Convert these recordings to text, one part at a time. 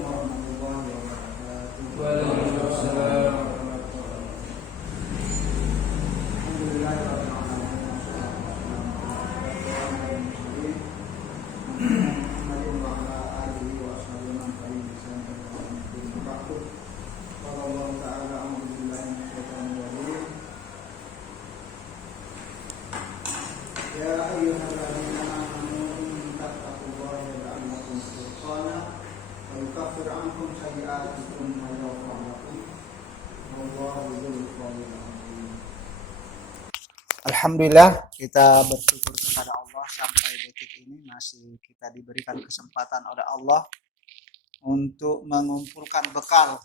warahmatullahi wabarakatuh. Waalaikumsalam. Alhamdulillah, kita bersyukur kepada Allah sampai detik ini masih kita diberikan kesempatan oleh Allah untuk mengumpulkan bekal.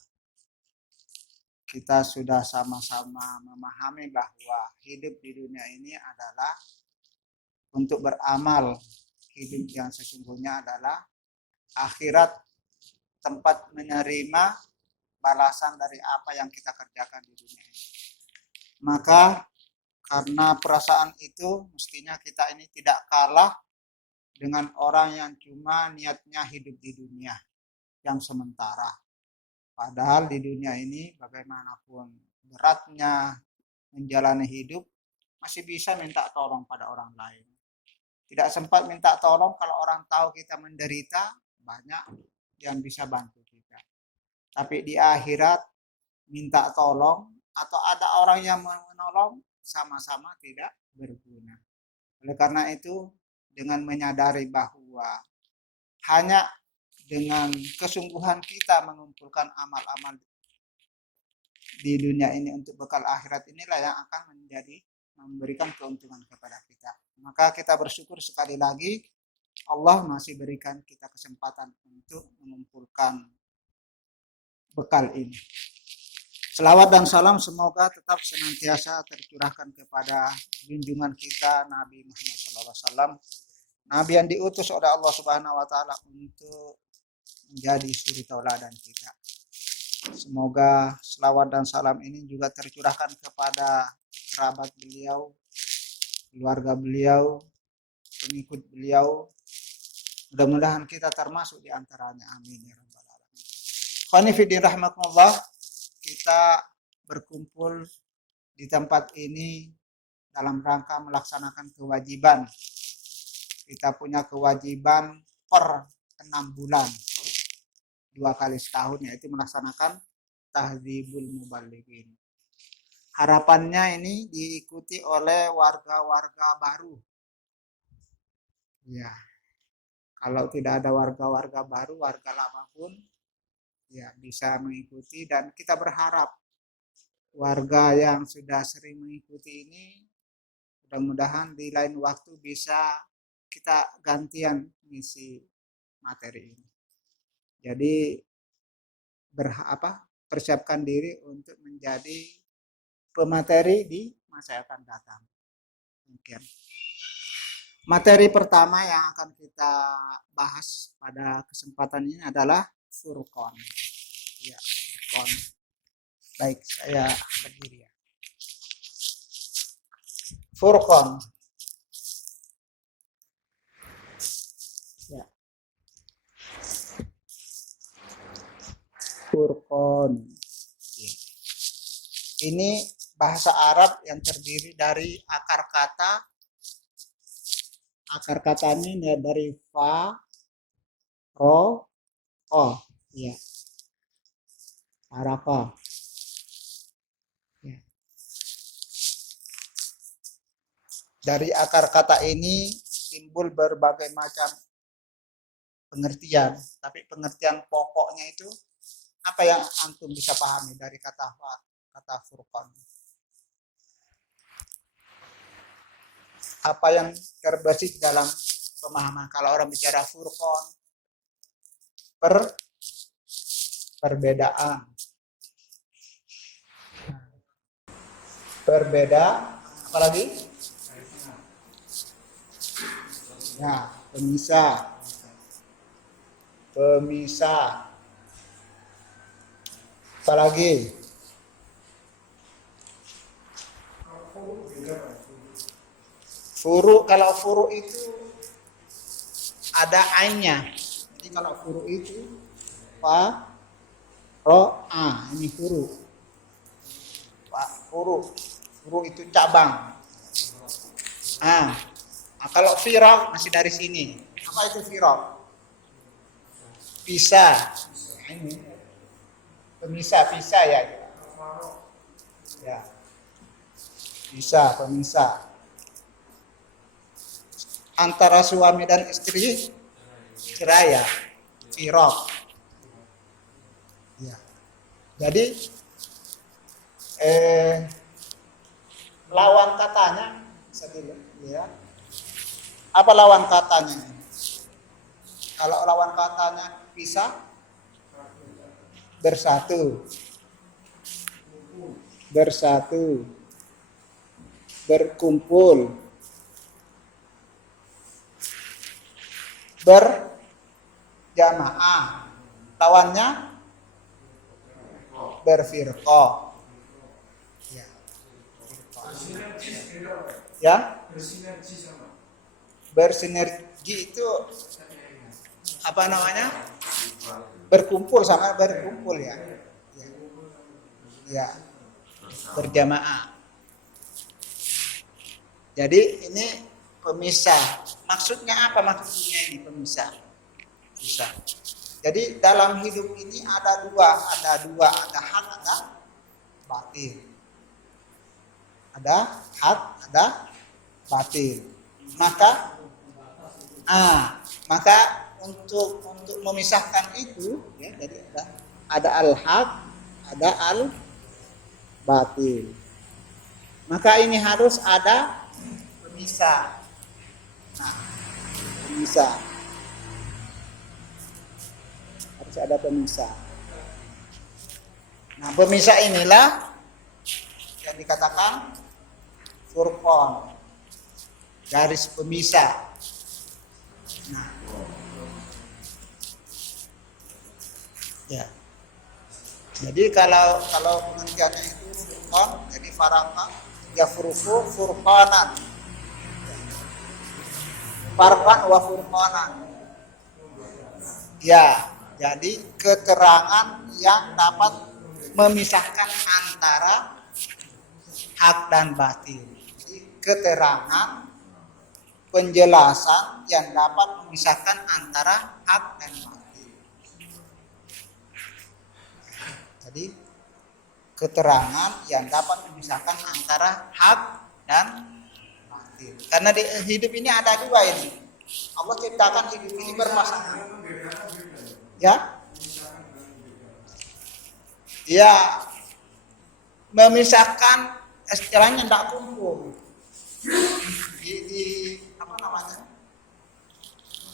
Kita sudah sama-sama memahami bahwa hidup di dunia ini adalah untuk beramal. Hidup yang sesungguhnya adalah akhirat, tempat menerima balasan dari apa yang kita kerjakan di dunia ini. Maka karena perasaan itu mestinya kita ini tidak kalah dengan orang yang cuma niatnya hidup di dunia yang sementara. Padahal di dunia ini bagaimanapun beratnya menjalani hidup masih bisa minta tolong pada orang lain. Tidak sempat minta tolong kalau orang tahu kita menderita, banyak yang bisa bantu kita. Tapi di akhirat minta tolong atau ada orang yang menolong sama-sama tidak berguna. Oleh karena itu, dengan menyadari bahwa hanya dengan kesungguhan kita mengumpulkan amal-amal di dunia ini untuk bekal akhirat inilah yang akan memberikan keuntungan kepada kita. Maka kita bersyukur sekali lagi Allah masih berikan kita kesempatan untuk mengumpulkan bekal ini. Selawat dan salam semoga tetap senantiasa tercurahkan kepada junjungan kita Nabi Muhammad SAW, Nabi yang diutus oleh Allah Subhanahu Wa Taala untuk menjadi suri tauladan kita. Semoga selawat dan salam ini juga tercurahkan kepada kerabat beliau, keluarga beliau, pengikut beliau. Mudah-mudahan kita termasuk di antaranya. Amin ya rabbal alamin. Khani fiddin rahmatullah. Kita berkumpul di tempat ini dalam rangka melaksanakan kewajiban. Kita punya kewajiban per 6 bulan. 2 kali setahun, yaitu melaksanakan tahdzibul muballighin. Harapannya ini diikuti oleh warga-warga baru. Ya. Kalau tidak ada warga-warga baru, warga lama pun ya bisa mengikuti, dan kita berharap warga yang sudah sering mengikuti ini mudah-mudahan di lain waktu bisa kita gantian mengisi materi ini. Jadi persiapkan diri untuk menjadi pemateri di masa yang akan datang. Mungkin materi pertama yang akan kita bahas pada kesempatan ini adalah Furqan. Ya, Furqan. Baik, saya berdiri ya. Furqan. Ya. Furqan. Ya. Ini bahasa Arab yang terdiri dari akar kata. Akar katanya dari fa, ro, o. Ya. Arafah. Ya. Dari akar kata ini timbul berbagai macam pengertian, tapi pengertian pokoknya itu apa yang antum bisa pahami dari kata Furqan? Apa yang terbesit dalam pemahaman kalau orang bicara Furqan? Perbedaan. Apalagi? Ya, pemisah. Apalagi? Furu, kalau furu itu ada ainnya. Jadi kalau furu itu fa ro'a, ini huruf. Huruf itu cabang. Kalau firaq masih dari sini. Apa itu firaq? Pisah. Ini pemisah ya. Ya. Pemisah. Antara suami dan istri cerai ya. Firaq. Ya. Jadi lawan katanya ya. Apa lawan katanya? Kalau lawan katanya pisah, bersatu, berkumpul, berjamaah. Lawannya berfirqah. Ya. Bersinergi itu apa namanya? Berkumpul sama berkumpul ya. Ya. Berjamaah. Jadi ini pemisah. Maksudnya apa maksudnya ini pemisah? Bisa. Jadi dalam hidup ini ada dua, ada hak, ada batil. Ada hak, ada batil. Maka untuk memisahkan itu ya, jadi ada al-haq, ada al-batil. Maka ini harus ada pemisah. Pemisah. Harus ada pemisah. Nah, pemisah inilah yang dikatakan furqan. Garis pemisah. Nah. Ya. Jadi kalau pengertiannya itu furqan, jadi farqa ya furqanan. Farqan wa furqanan. Ya, jadi keterangan yang dapat memisahkan antara hak dan batil. Jadi keterangan penjelasan yang dapat memisahkan antara hak dan batil. Jadi keterangan yang dapat memisahkan antara hak dan batil. Karena di hidup ini ada dua ini. Allah ciptakan hidup ini berpasangan. Ya? Ya. Memisahkan istilahnya tidak kumpul. Di apa namanya?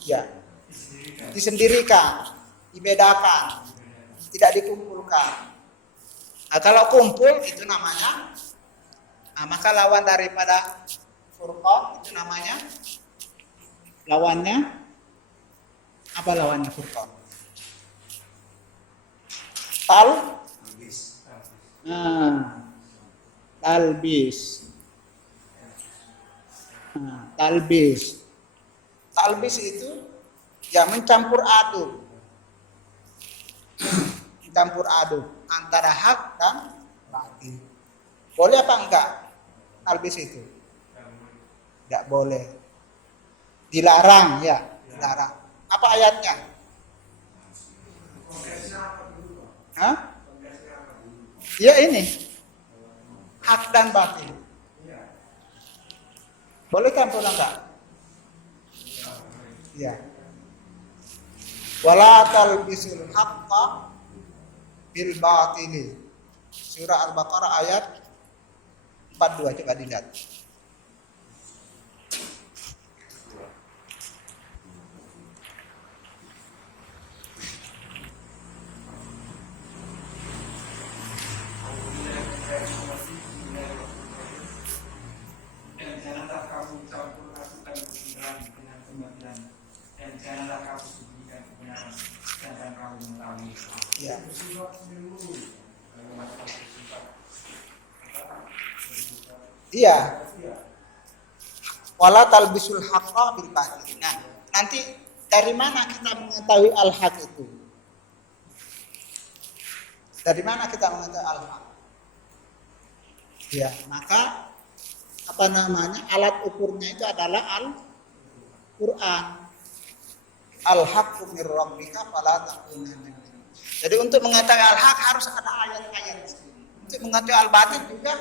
Ya. Disendirikan, dibedakan, tidak dikumpulkan. Nah, kalau kumpul itu namanya, maka lawan daripada furqan itu namanya, lawannya apa lawannya furqan? Talbis. Talbis itu ya mencampur aduk. Antara hak dan batil. Boleh apa enggak? Talbis itu tidak boleh. Dilarang ya, dilarang. Apa ayatnya? Ya ini hak dan batil. Boleh campur enggak? Ya. Wala talbisul haqqa bil batili. Surah Al-Baqarah ayat 42, coba dilihat. Ya. Iya. Wala talbisul haqqa bil batil. Nah, nanti dari mana kita mengetahui al-haq itu? Dari mana kita mengetahui al-haq? Ya, maka alat ukurnya itu adalah Al-Quran. Al-haqqu mir rabbika fala takunanna. Jadi untuk mengetahui al-haq harus ada ayat-ayat. Untuk mengetahui al-batil juga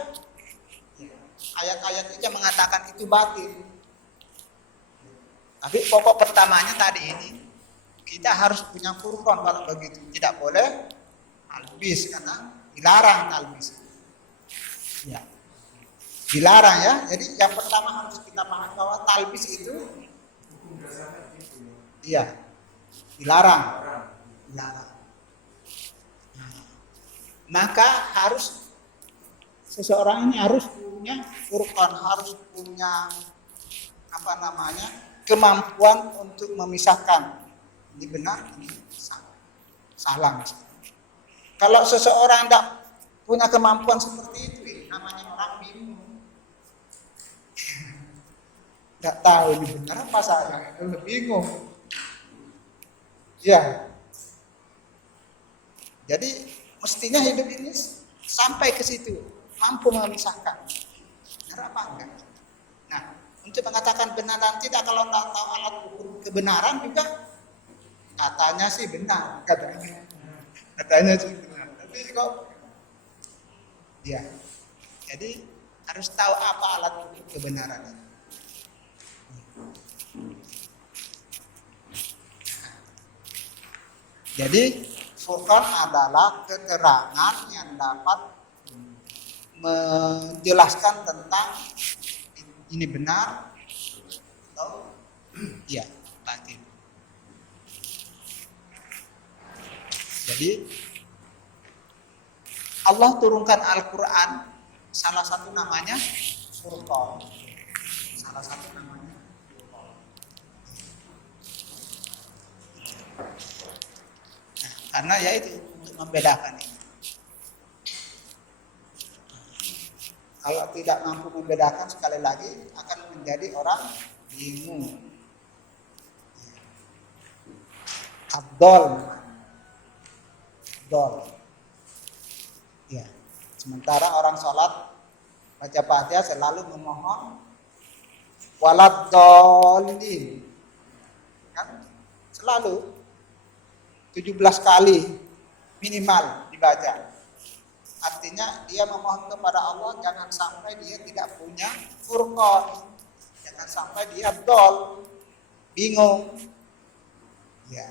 ayat-ayat itu mengatakan itu batil. Tapi pokok pertamanya tadi ini kita harus punya Furqan kalau begitu. Tidak boleh talbis karena dilarang talbis. Ya. Dilarang ya. Jadi yang pertama harus kita pahami bahwa talbis itu iya, dilarang. Dilarang. Maka harus seseorang ini harus punya Furqan, harus punya kemampuan untuk memisahkan ini benar, ini salah. Kalau seseorang tidak punya kemampuan seperti itu, namanya orang bingung. Tidak tahu ini benar apa salah, bingung. Ya. Jadi mestinya hidup ini sampai ke situ, mampu memisahkan. Benar apa enggak? Nah, untuk mengatakan benar dan tidak kalau tak tahu alat ukur kebenaran juga katanya sih benar, katanya sih benar. Tapi kok ya. Jadi harus tahu apa alat ukur kebenaran. Jadi Furqan adalah keterangan yang dapat menjelaskan tentang ini benar atau ya batil. Jadi Allah turunkan Al-Quran, salah satu namanya Furqan. Salah satu namanya Furqan. Nah, karena ya itu untuk membedakan ini. Kalau tidak mampu membedakan sekali lagi akan menjadi orang bingung. Abdol. Ya. Sementara orang sholat baca Fatihah selalu memohon waladdallin. Kan selalu 17 kali minimal dibaca. Artinya dia memohon kepada Allah jangan sampai dia tidak punya Furqan, jangan sampai dia dol, bingung. Ya.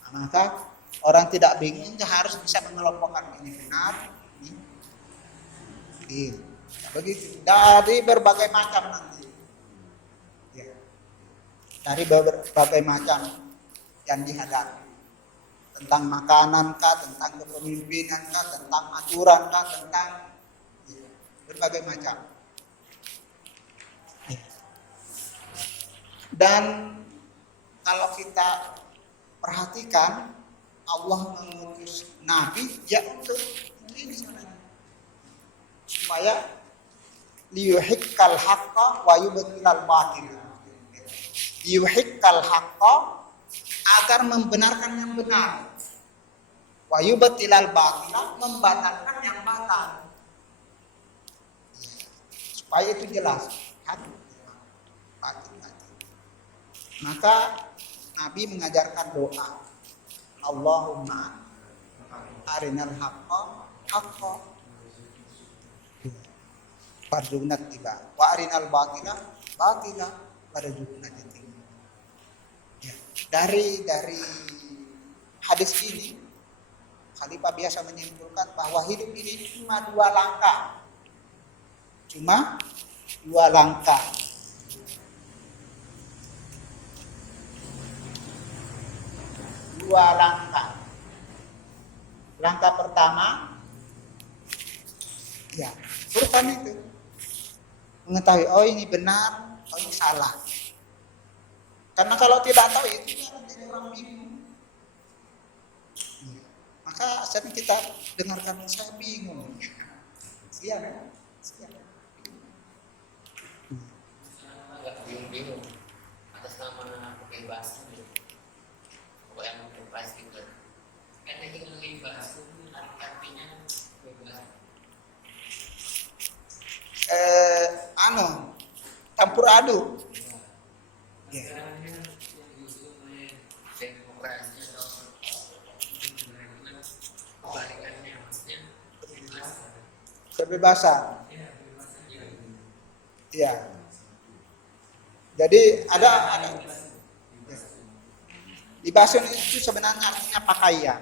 Nah, maka orang tidak bingung dia harus bisa mengelompokkan ini benar, ini batil. Ya, begitu dari berbagai macam nanti. Ya. Dari berbagai macam yang dihadapi. Tentang makanan kah, tentang kepemimpinan kah, tentang aturan kah, tentang ya, berbagai macam. Ya. Dan kalau kita perhatikan Allah mengutus Nabi ya untuk ini sebenarnya supaya liyuhiqqal haqqa wa yubtilal batil. Liyuhiqqal haqqa agar membenarkan yang benar. Wa yubtilal batila membatalkan yang batal. Supaya itu jelas. Maka Nabi mengajarkan doa. Allahumma arinal haqqa haqqa warzuqna ittiba wa arinal batila batila warzuqna ittiba. Dari hadis ini Khalifah biasa menyimpulkan bahwa hidup ini cuma dua langkah. Dua langkah. Langkah pertama ya, Furqan itu mengetahui oh ini benar, oh ini salah. Karena kalau tidak tahu itu akan jadi orang bingung. Maka sering kita dengarkan saya bingung. Siap ya? Siap. Agak bingung-bingung atas nama kebebasan. yang bebas gitu. Ada yang libas artinya bebas. Campur aduk. Ya. Demokrasi atau kebalikannya maksudnya Kebebasan. Ya. Jadi ada libasun itu sebenarnya artinya pakaian.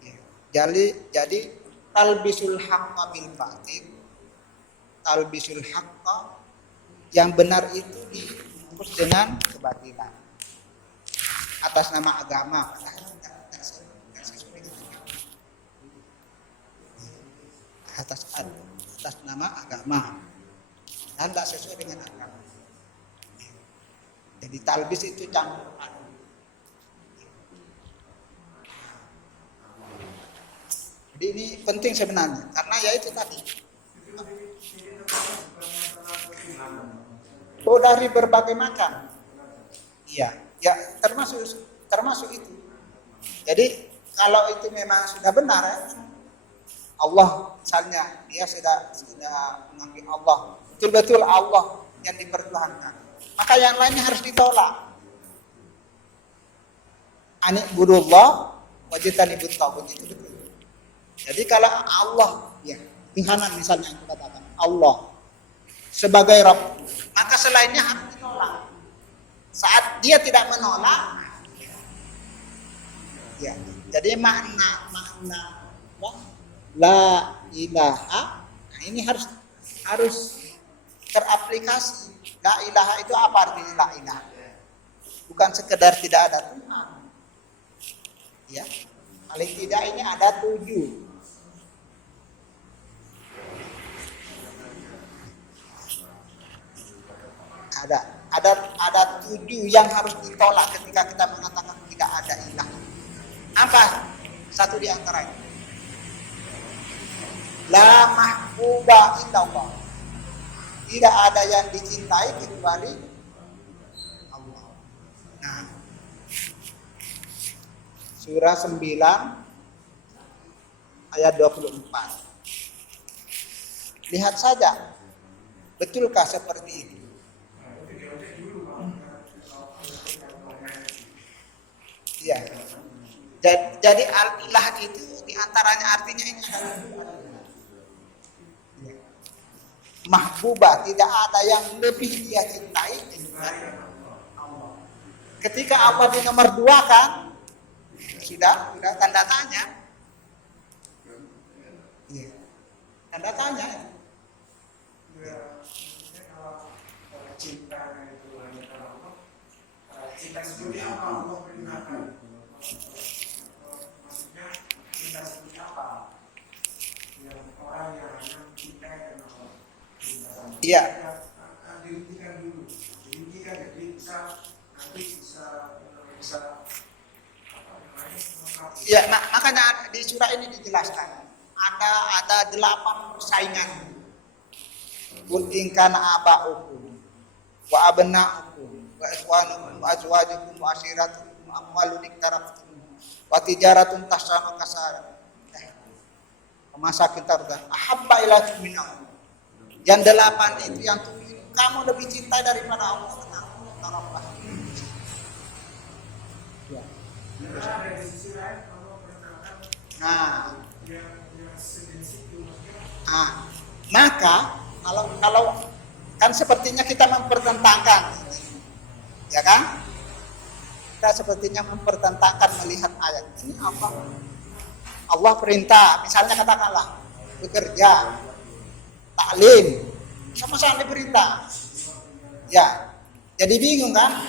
Ya. Jadi talbisul haqqa bil batil. Talbisul haqqa yang benar itu dibungkus dengan kebatilan atas nama agama. Atas nama agama dan tidak sesuai dengan agama. Jadi talbis itu campur aduk. Jadi ini penting sebenarnya karena ya itu tadi. Oh, dari berbagai macam. Iya, ya termasuk itu. Jadi kalau itu memang sudah benar ya, Allah misalnya dia sudah mengakui Allah, betul-betul Allah yang dipertuhankan, maka yang lainnya harus ditolak. Ani'budullah wajtanibut taghut itu betul. Jadi kalau Allah ya Tuhanan misalnya yang kita katakan Allah sebagai Rabb, maka selainnya harus ditolak. Saat dia tidak menolak, ya. Jadi makna la ilaha, nah ini harus teraplikasi. La ilaha itu apa artinya la ilaha? Bukan sekedar tidak ada Tuhan. Ya, paling tidak ini ada 7. Ada 7 yang harus ditolak ketika kita mengatakan tidak ada ilah. Apa? Satu di antaranya. La mahbuba illallah. Tidak ada yang dicintai kecuali Allah. Nah, surah 9 ayat 24. Lihat saja, betulkah seperti itu? Ya. Jadi al-ilah itu diantaranya artinya ini adalah mahbubah, tidak ada yang lebih dia cintai daripada Allah. Ketika Allah di nomor 2 kan, sudah tanda tanya. Ya. Tanda tanya. Ya. Cinta itu hanya karena Allah. Cinta seperti apa Allah perintahkan? Maksudnya cinta seperti apa? Yang orang yang hanya mencintai karena Allah. Iya. Dihentikan dulu. Dihentikan jadi bisa ya, makanya di surah ini dijelaskan ada 8 persaingan. Qul in kana aba'ukum wa abna'ukum wa ikhwanukum wa azwajukum wa ashiratukum wa amwalun iktaraftum wa tijaratun tahsana kasara masakin tardan ahabba ilaikum min Allah. Yang 8 itu yang 7 kamu lebih cintai daripada Allah. Nah, maka kalau kan sepertinya kita mempertentangkan, ya kan? Kita sepertinya mempertentangkan melihat ayat ini apa? Allah perintah, misalnya katakanlah bekerja, taklim, sama-sama diperintah. Ya, jadi bingung kan?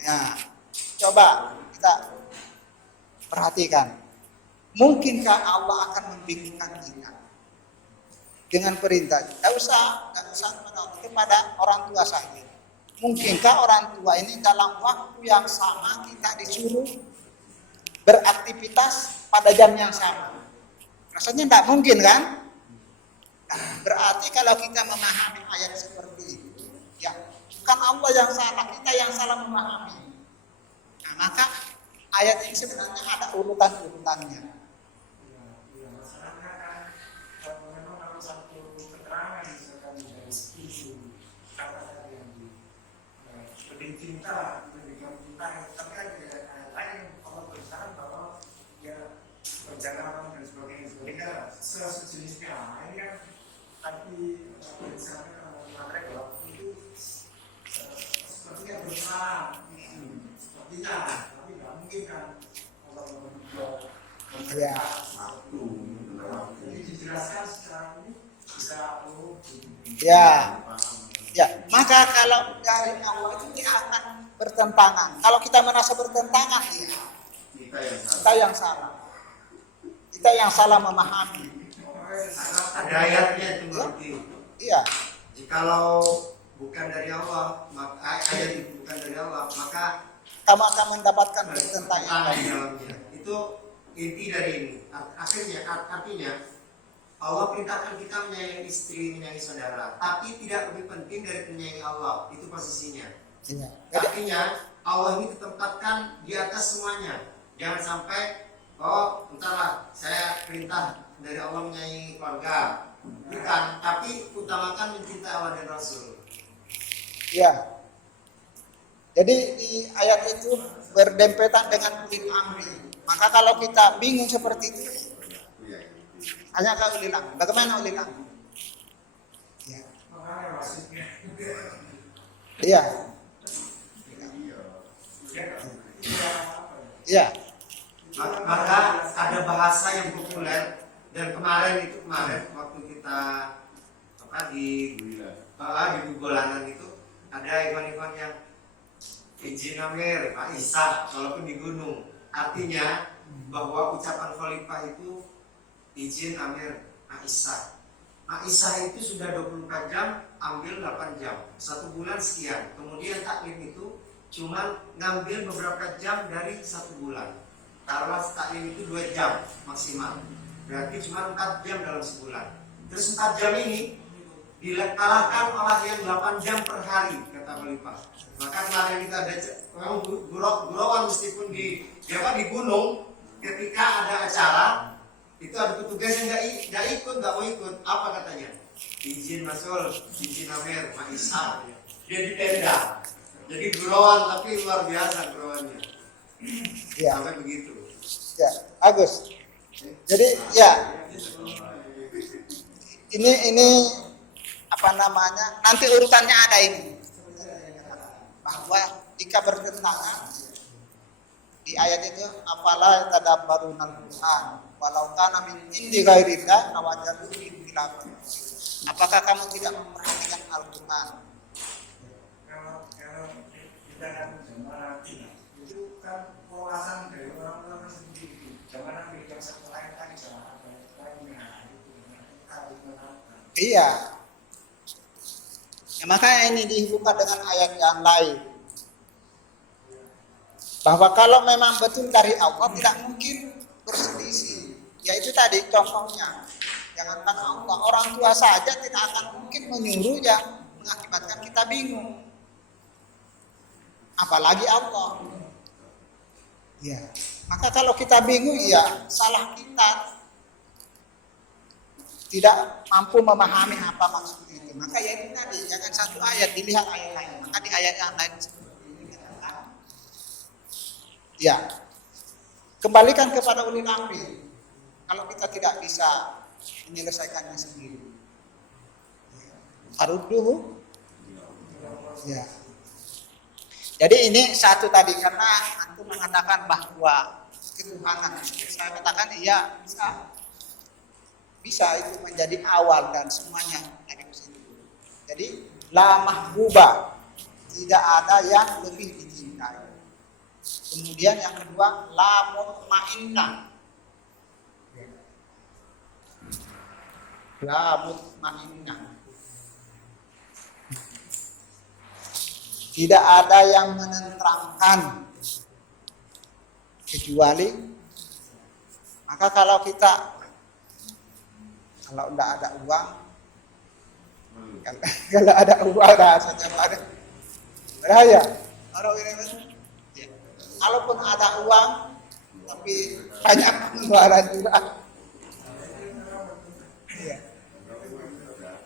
Ya, coba kita perhatikan. Mungkinkah Allah akan membingungkan kita dengan perintah? Tidak usah kepada orang tua saja. Mungkinkah orang tua ini dalam waktu yang sama kita disuruh beraktivitas pada jam yang sama? Rasanya tidak mungkin kan? Nah, berarti kalau kita memahami ayat seperti itu, ya bukan Allah yang salah, kita yang salah memahami. maka ayat ini sebenarnya ada urutan-urutannya. Masalahnya kan memang kalau satu keterangan misalkan dari isu apa tadi yang lebih cinta, lebih cinta, tapi kan tidak ada lain kalau berbicara bahwa ya perjalanan dan sebagainya sejenisnya. Nah, ini kan tapi misalnya materi waktu itu sepertinya berusaha, sepertinya, tapi nggak mungkin kan kalau Ya. jadi dijelaskan secara ini bisa Ya, ya. Maka kalau dari Allah itu dia akan bertentangan. Kalau kita merasa bertentangan, ya kita yang salah. Kita yang salah memahami. Ada ayatnya itu berarti. Iya. Jikalau bukan dari Allah, maka ayat itu bukan dari Allah, maka Kamu akan mendapatkan pertentangan. tangan di dalamnya. Itu inti dari ini. Artinya Allah perintahkan kita menyayangi istri, menyayangi saudara, tapi tidak lebih penting dari menyayangi Allah. Itu posisinya. Iya. Artinya Allah ini ditempatkan di atas semuanya. Jangan sampai entarlah saya perintah dari Allah menyayangi keluarga. Bukan, tapi utamakan mencintai Allah dan Rasul. Iya. Jadi di ayat itu berdempetan dengan ulil amri. Maka kalau kita bingung seperti itu, hanya ke ulil amri. Bagaimana ulil amri? Ya. Iya. Iya. Maka ada bahasa yang populer dan kemarin waktu kita di Gugolanan itu ada ikon-ikon yang izin Amir, Pak Isa, walaupun di gunung. Artinya bahwa ucapan khalifah itu izin Amir, Pak Isa. Pak Isa itu sudah 24 jam, ambil 8 jam. 1 bulan sekian. Kemudian taklim itu cuma ngambil beberapa jam dari 1 bulan. Taruhlah taklim itu 2 jam maksimal. Berarti cuma 4 jam dalam sebulan. Terus 4 jam ini dikalahkan oleh yang 8 jam per hari, kata khalifah. Maka kemarin kita ada memang gurauan meskipun di gunung, ketika ada acara itu ada petugas yang nggak mau ikut. Apa katanya? Izin Masul, izin Amir, Pak Isa. Dia di tenda. Jadi gurauan tapi luar biasa gurauannya. Ya. Sampai begitu. Ya, Agus. Jadi ya ini apa namanya? Nanti urutannya ada ini. Bahwa jika bertentangan di ayat itu afala tadabbaruna al-Qur'an walau kana min indi ghairillah lawajadu fihi ikhtilafan. Apakah kamu tidak memperhatikan Al-Qur'an? Kalau kita kan zaman itu kan wawasan dari orang-orang sendiri. Zaman Nabi yang satu lain tadi sama lainnya itu Iya. Ya, makanya ini dihubungkan dengan ayat yang lain. Bahwa kalau memang betul dari Allah tidak mungkin berselisih. Ya itu tadi contohnya. Jangankan Allah, orang tua saja tidak akan mungkin menyuruh yang mengakibatkan kita bingung. Apalagi Allah. Ya. Maka kalau kita bingung ya salah kita. Tidak mampu memahami apa maksud itu. Maka ya itu tadi, jangan satu ayat dilihat ayat lain. Maka di ayat yang lain ya, kembalikan kepada ulil amri. Kalau kita tidak bisa menyelesaikannya sendiri, arudduhu. Ya. Jadi ini satu tadi karena antum mengatakan bahwa ketuhanan. Saya katakan iya bisa itu menjadi awal dan semuanya dari situ. Jadi la mahbuba, tidak ada yang lebih dicintai. Kemudian yang kedua la mutmainnah. La mutmainnah. Tidak ada yang menenteramkan kecuali maka kalau tidak ada uang, kalau ada uang dah saja ada bahaya. Orang ini Kalaupun ada uang, tapi banyak pengeluaran juga. Iya.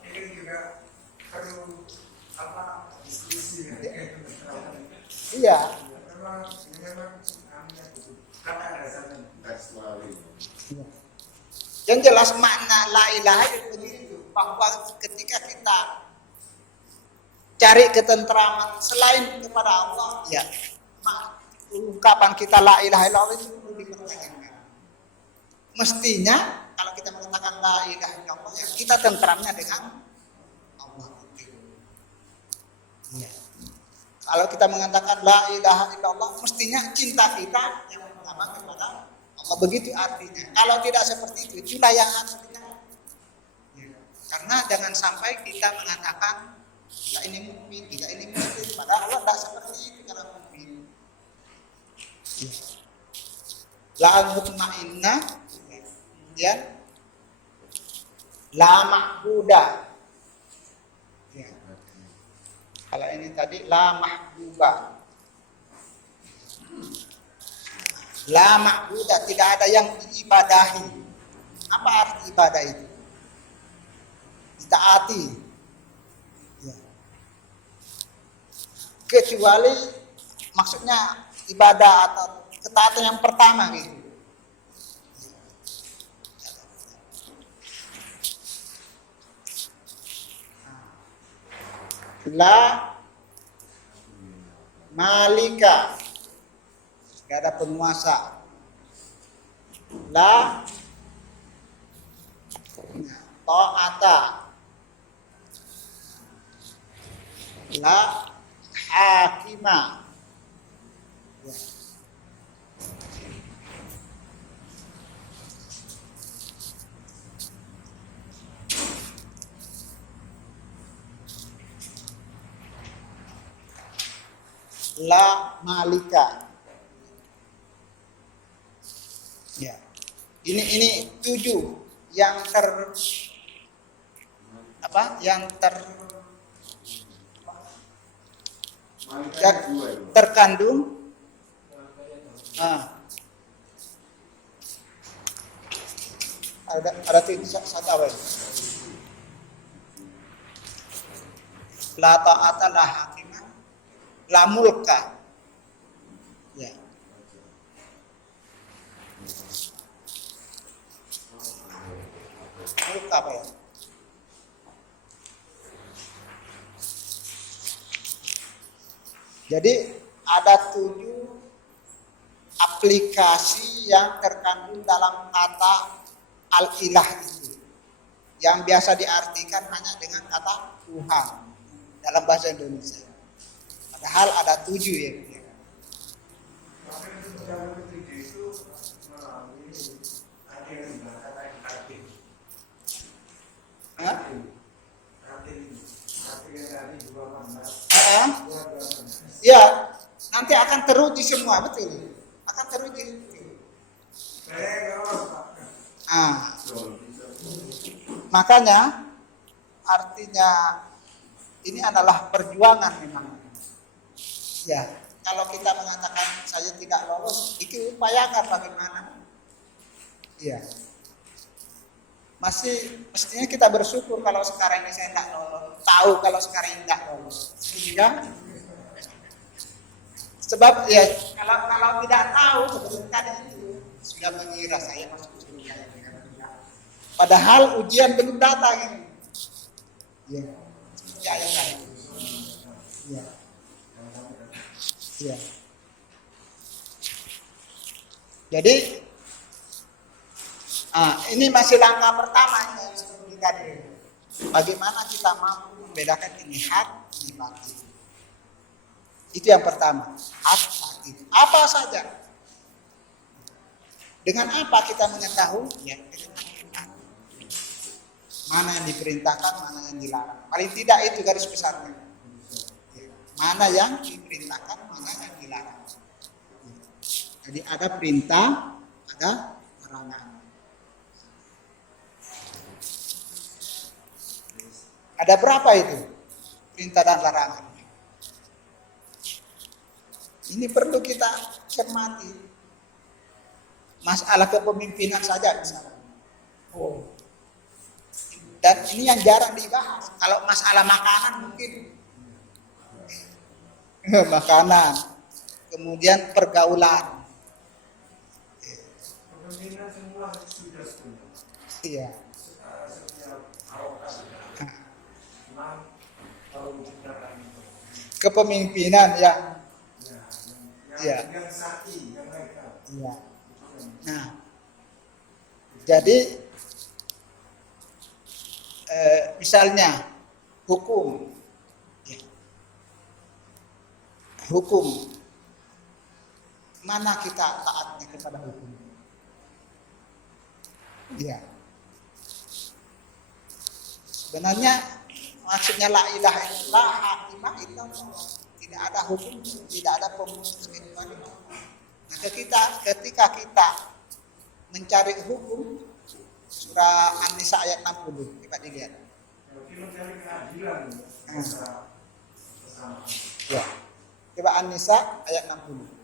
Ini juga perlu diskusi. Iya. Memang kata dasarnya. Yang jelas makna la ilaha illallah begitu, bahwa ketika kita cari ketentraman selain kepada Allah, ya ungkapan kita la ilaha illallah itu perlu dipertanyakan. Mestinya kalau kita mengatakan la ilaha illallah, ya kita tentramnya dengan Allah. Ya. Kalau kita mengatakan la ilaha illallah, mestinya cinta kita yang pertama kepada Allah. Begitu artinya. Kalau tidak seperti itu, itulah yang harus kita. Ya. Karena jangan sampai kita mengatakan kita ini mukmin, kita ini muslim, padahal Allah tidak seperti itu kalau mukmin. Ya. La mutmainnah, kemudian la ma'budah. Ya. Kalau ini tadi la mahbubah. La ma'budah, tidak ada yang diibadahi. Apa arti ibadah itu? Ditaati. Ya. Kecuali maksudnya ibadah atau ketaatan yang pertama gitu. La malika, gak ada penguasa. La ta'ata, la hakima. Ya. La malika. Ya. Ini 7 yang terkandung. Ada satu apa ini? La ta'ata la hakimah la mulka. Ya. Mulka apa ya? Jadi ada 7 aplikasi yang terkandung dalam kata al-ilah itu, yang biasa diartikan hanya dengan kata Tuhan dalam bahasa Indonesia. Padahal ada 7 ya. Ya, nanti akan teruji semua, betul. Akan teruji. Makanya artinya ini adalah perjuangan memang. Ya, kalau kita mengatakan saya tidak lolos, diupayakan bagaimana? Ya. Mestinya kita bersyukur kalau sekarang ini saya tidak lolos, tahu kalau sekarang ini tidak lolos. Sehingga sebab ya kalau tidak tahu seperti tadi itu sudah mengira saya masuk surga. Padahal ujian belum datang. Ya. Ya. Ya. Ya. Jadi ini masih langkah pertama yang seperti tadi. Bagaimana kita mampu membedakan ini hak ini batil. Itu yang pertama, hak batil. Apa saja. Dengan apa kita mengetahui? Ya, dengan Al-Quran. Mana yang diperintahkan, mana yang dilarang. Paling tidak itu garis besarnya. Mana yang diperintahkan, mana yang dilarang. Jadi ada perintah, ada larangan. Ada berapa itu perintah dan larangan? Ini perlu kita cermati. Masalah kepemimpinan saja misalnya. Oh. Dan ini yang jarang dibahas. Kalau masalah makanan mungkin makanan, kemudian pergaulan. Kepemimpinan semua sudah setuju. Iya. Setiap harokat memang kalau menciptakan itu. Kepemimpinan yang Ya, yang sakti, yang mereka. iya. Nah, jadi misalnya hukum, ya. Hukum, mana kita taatnya kepada hukum? Ya, sebenarnya maksudnya la ilaha illallah hakimah illallah. Tidak ada hukum, tidak ada pemutus kecuali Allah. Maka ketika kita mencari hukum, surah An-Nisa ayat 60, coba dilihat. Kita mencari keadilan bersama. Ya. Coba An-Nisa ayat 60.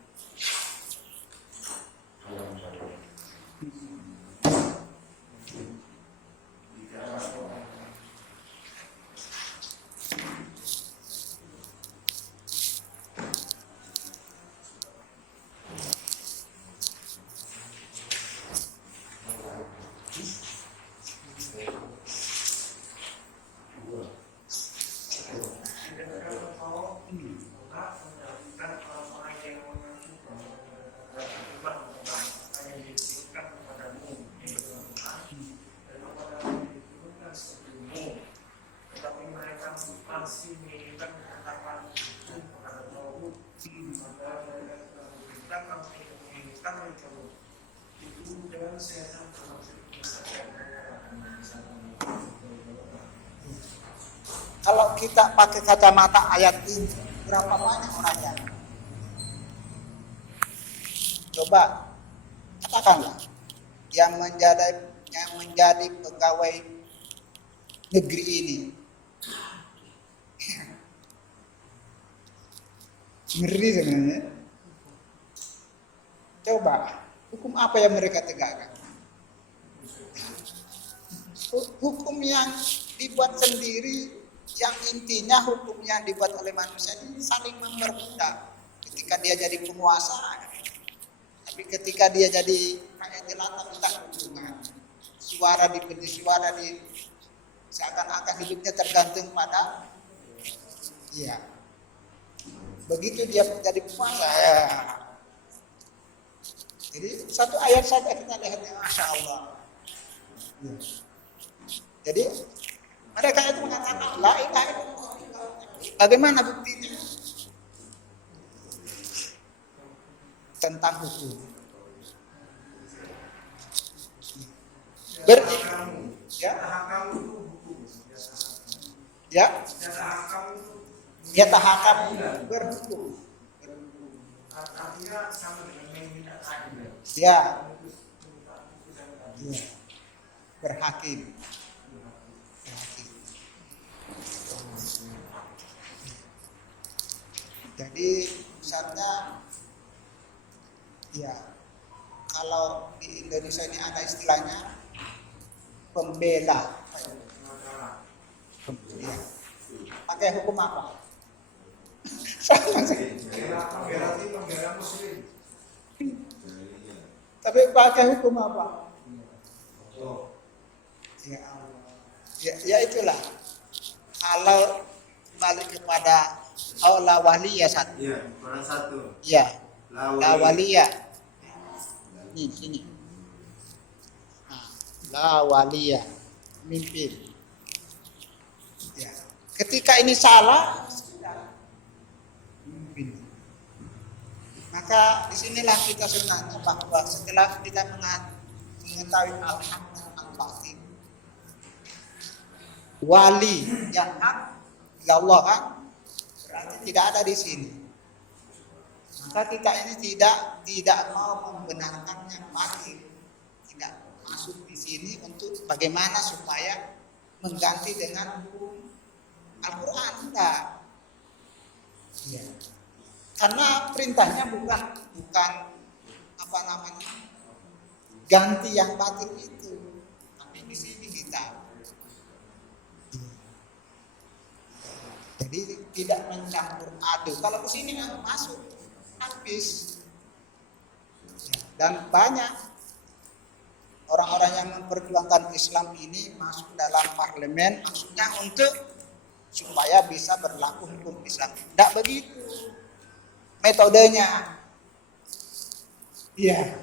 Kalau kita pakai kacamata ayat ini, berapa banyak orangnya? Coba katakanlah yang menjadi pegawai negeri ini. Ngeri sebenarnya. Coba hukum apa yang mereka tegakkan? Hukum yang dibuat sendiri, yang intinya hukum yang dibuat oleh manusia ini saling memperbudak. Ketika dia jadi penguasa, tapi ketika dia jadi rakyat jelata minta dukungan, suara dibeli, suara di seakan-akan hidupnya tergantung pada iya. Begitu dia menjadi penguasa, ya. Jadi satu ayat saja kita lihatnya, Masya Allah. Ya. Jadi mereka itu mengatakan la ilaha illallah. Bagaimana buktinya? Tentang hukum. Ya. Ya. Ya tahakam berhukum. Artinya sama dengan meminta keadilan. Ya. Ya. Berhakim. Jadi misalnya ya kalau di Indonesia ini ada istilahnya pembela. Ya. Pakai hukum apa? Sama sih. Pembela muslim. Tapi pakai hukum apa? Ya Allah. Ya itulah. Kalau balik kepada la waliyah satu. Iya, Quran 1. Ya. La La waliyah. Ini sini. Nah, la waliyah. Mimpin. Ya. Ketika ini salah, mimpin. Maka disinilah kita sebenarnya bahwa setelah kita mengetahui al-haq al-batin, wali yang hak ya Allah kan berarti tidak ada di sini. Maka kita ini tidak mau membenarkan yang batil, tidak masuk di sini untuk bagaimana supaya mengganti dengan hukum Al-Quran. Tidak. Ya. Karena perintahnya bukan apa namanya ganti yang batil itu, tapi di sini kita. Jadi tidak mencampur aduk. Kalau ke sini nggak masuk, habis. Dan banyak orang-orang yang memperjuangkan Islam ini masuk dalam parlemen maksudnya untuk supaya bisa berlaku hukum Islam. Tidak begitu metodenya. Iya.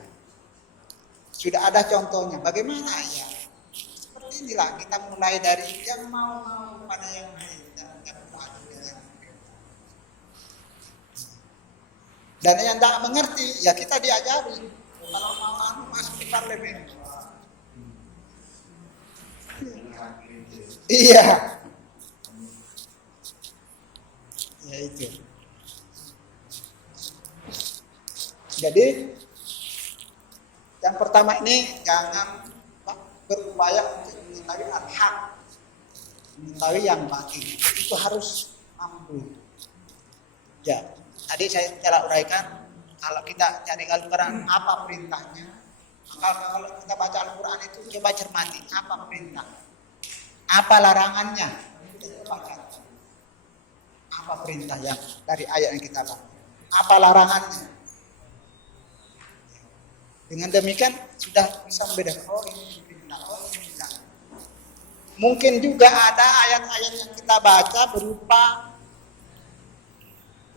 Sudah ada contohnya. Bagaimana ya? Seperti inilah kita mulai dari yang mau pada yang lain. Dan yang tidak mengerti ya kita diajari. Kalau mau masuk di parlemen. Iya. Ya itu. Jadi yang pertama ini jangan berupaya untuk mengetahui al-haq, mengetahui yang batin. Itu harus mampu. Ya, tadi saya telah uraikan kalau kita cari Al-Quran apa perintahnya. Maka kalau kita baca Al-Quran itu coba cermati apa perintah, apa larangannya. Kita baca apa perintah yang dari ayat yang kita baca, apa larangannya. Dengan demikian sudah bisa membedakan oh ini perintah, oh ini tidak. Mungkin juga ada ayat-ayat yang kita baca berupa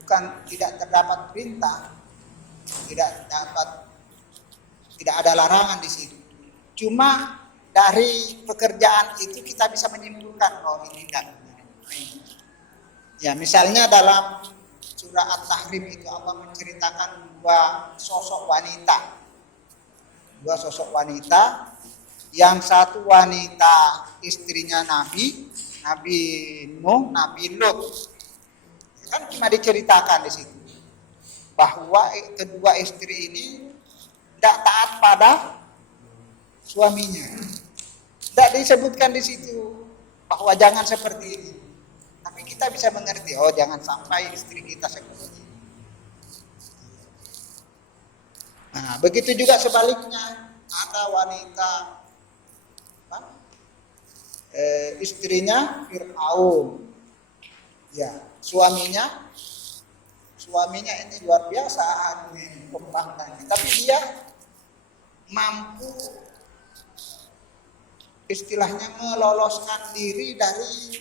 bukan tidak terdapat perintah, tidak ada larangan di situ. Cuma dari pekerjaan itu kita bisa menyimpulkan oh ini tidak. Ya misalnya dalam surah At-Tahrim itu Allah menceritakan dua sosok wanita, yang satu wanita istrinya Nabi Nuh, Nabi Lut. Kan cuma diceritakan di situ bahwa kedua istri ini tidak taat pada suaminya. Tidak disebutkan di situ bahwa jangan seperti ini. Tapi kita bisa mengerti, oh jangan sampai istri kita seperti ini. Nah, begitu juga sebaliknya, ada wanita istrinya Fir'aun. Ya, suaminya ini luar biasa pembangkangnya, tapi dia mampu istilahnya meloloskan diri dari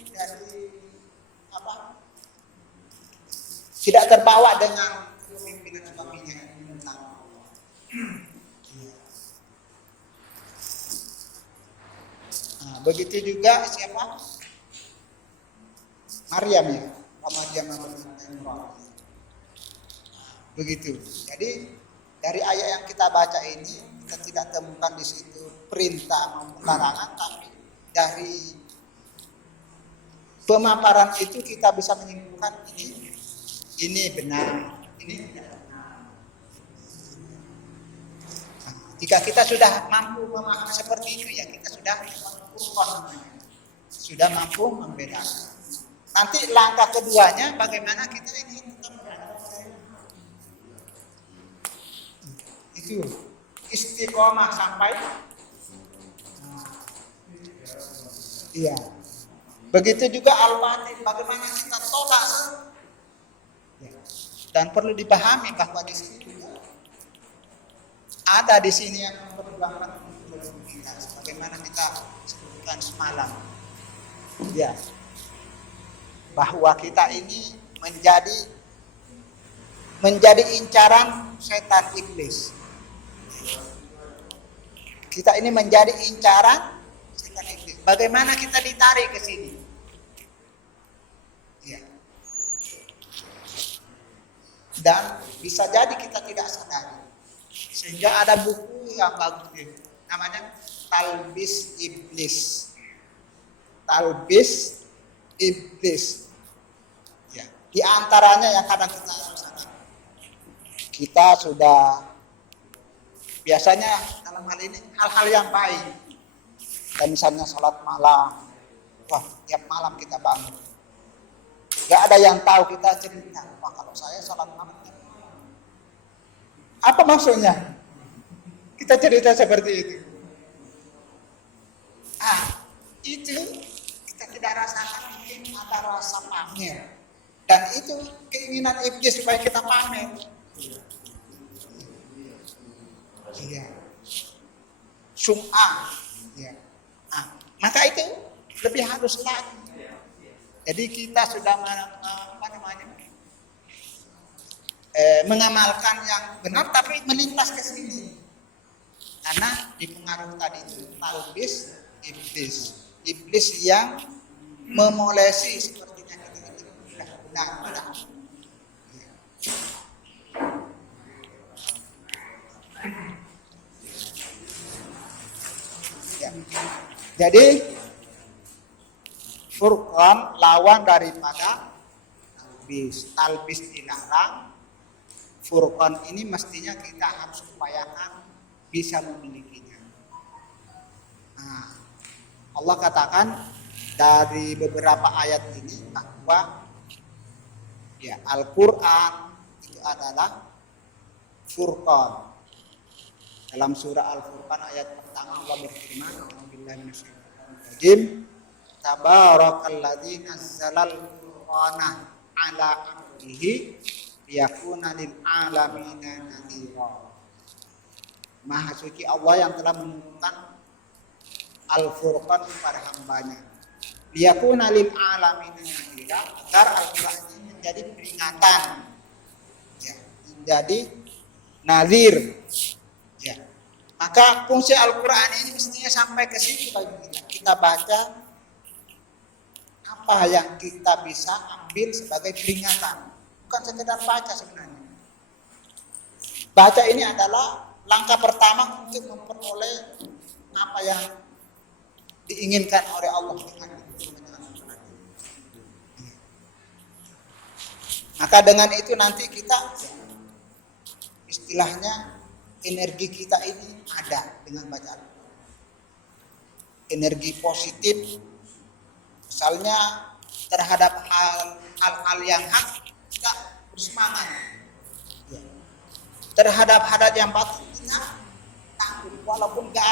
tidak terbawa dengan pimpinan suaminya. Nah, begitu juga siapa? Maryam ya, begitu. Jadi dari ayat yang kita baca ini kita tidak temukan di situ perintah maupun larangan, tapi dari pemaparan itu kita bisa menyimpulkan ini benar, ini tidak benar. Nah, jika kita sudah mampu memahami seperti itu ya kita sudah mampu membedakan. Nanti langkah keduanya bagaimana kita ini tetap berada itu istiqomah sampai iya. Begitu juga al-batil, bagaimana kita tolak ya. Dan perlu dipahami bahwa di sini juga ada di sini yang memperjuangkan kita, bagaimana kita sebutkan semalam ya, bahwa kita ini menjadi incaran setan iblis. Kita ini menjadi incaran setan iblis. Bagaimana kita ditarik ke sini? Ya. Dan bisa jadi kita tidak sadar. Sehingga ada buku yang bagus namanya Talbis Iblis. Talbis Iblis. Ya. Di antaranya yang kadang kita harus sadar. Kita sudah biasanya dalam hal ini hal-hal yang baik. Dan misalnya sholat malam. Wah, tiap malam kita bangun. Gak ada yang tahu, kita cerita. Wah, kalau saya sholat malam. Apa maksudnya? Kita cerita seperti itu. Itu kita tidak rasakan, mungkin ada rasa pamer. Dan itu keinginan iblis supaya kita pamer. Iya. Sum'ah. Ya. Maka itu lebih halus lagi. Jadi kita sudah mengamalkan yang benar, tapi melintas ke sini. Karena dipengaruhi tadi itu talbis iblis yang memolesi sepertinya kita. Nah. Ya. Jadi Furqan lawan daripada talbis. Talbis dilarang. Furqan ini mestinya kita harus upayakan bisa memilikinya. Allah katakan dari beberapa ayat ini bahwa ya Al-Quran itu adalah Furqan. Dalam surah Al-Furqan ayat pertama Allah berfirman, "A'udzubillahi minasyaitonir rajim. Tabarakalladzi nazzalal Qur'ana 'ala 'abdihi liyakuna lil 'alamina nadhira." Maha suci Allah yang telah menurunkan Al-Furqan kepada hambanya. Liyakuna lil 'alamina nadhira, agar Al-Qur'an ini menjadi peringatan. Ya, menjadi nazir. Ya. Maka fungsi Al-Qur'an ini mestinya sampai ke situ bagi kita. Kita baca apa yang kita bisa ambil sebagai peringatan, bukan sekedar baca sebenarnya. Baca ini adalah langkah pertama untuk memperoleh apa yang diinginkan oleh Allah dengan Al-Quran. Maka dengan itu nanti kita istilahnya energi kita ini ada dengan baca Al-Quran. Energi positif. Misalnya terhadap hal-hal yang hak kita bersemangat. Ya. Terhadap hal yang batil kita takut, walaupun gak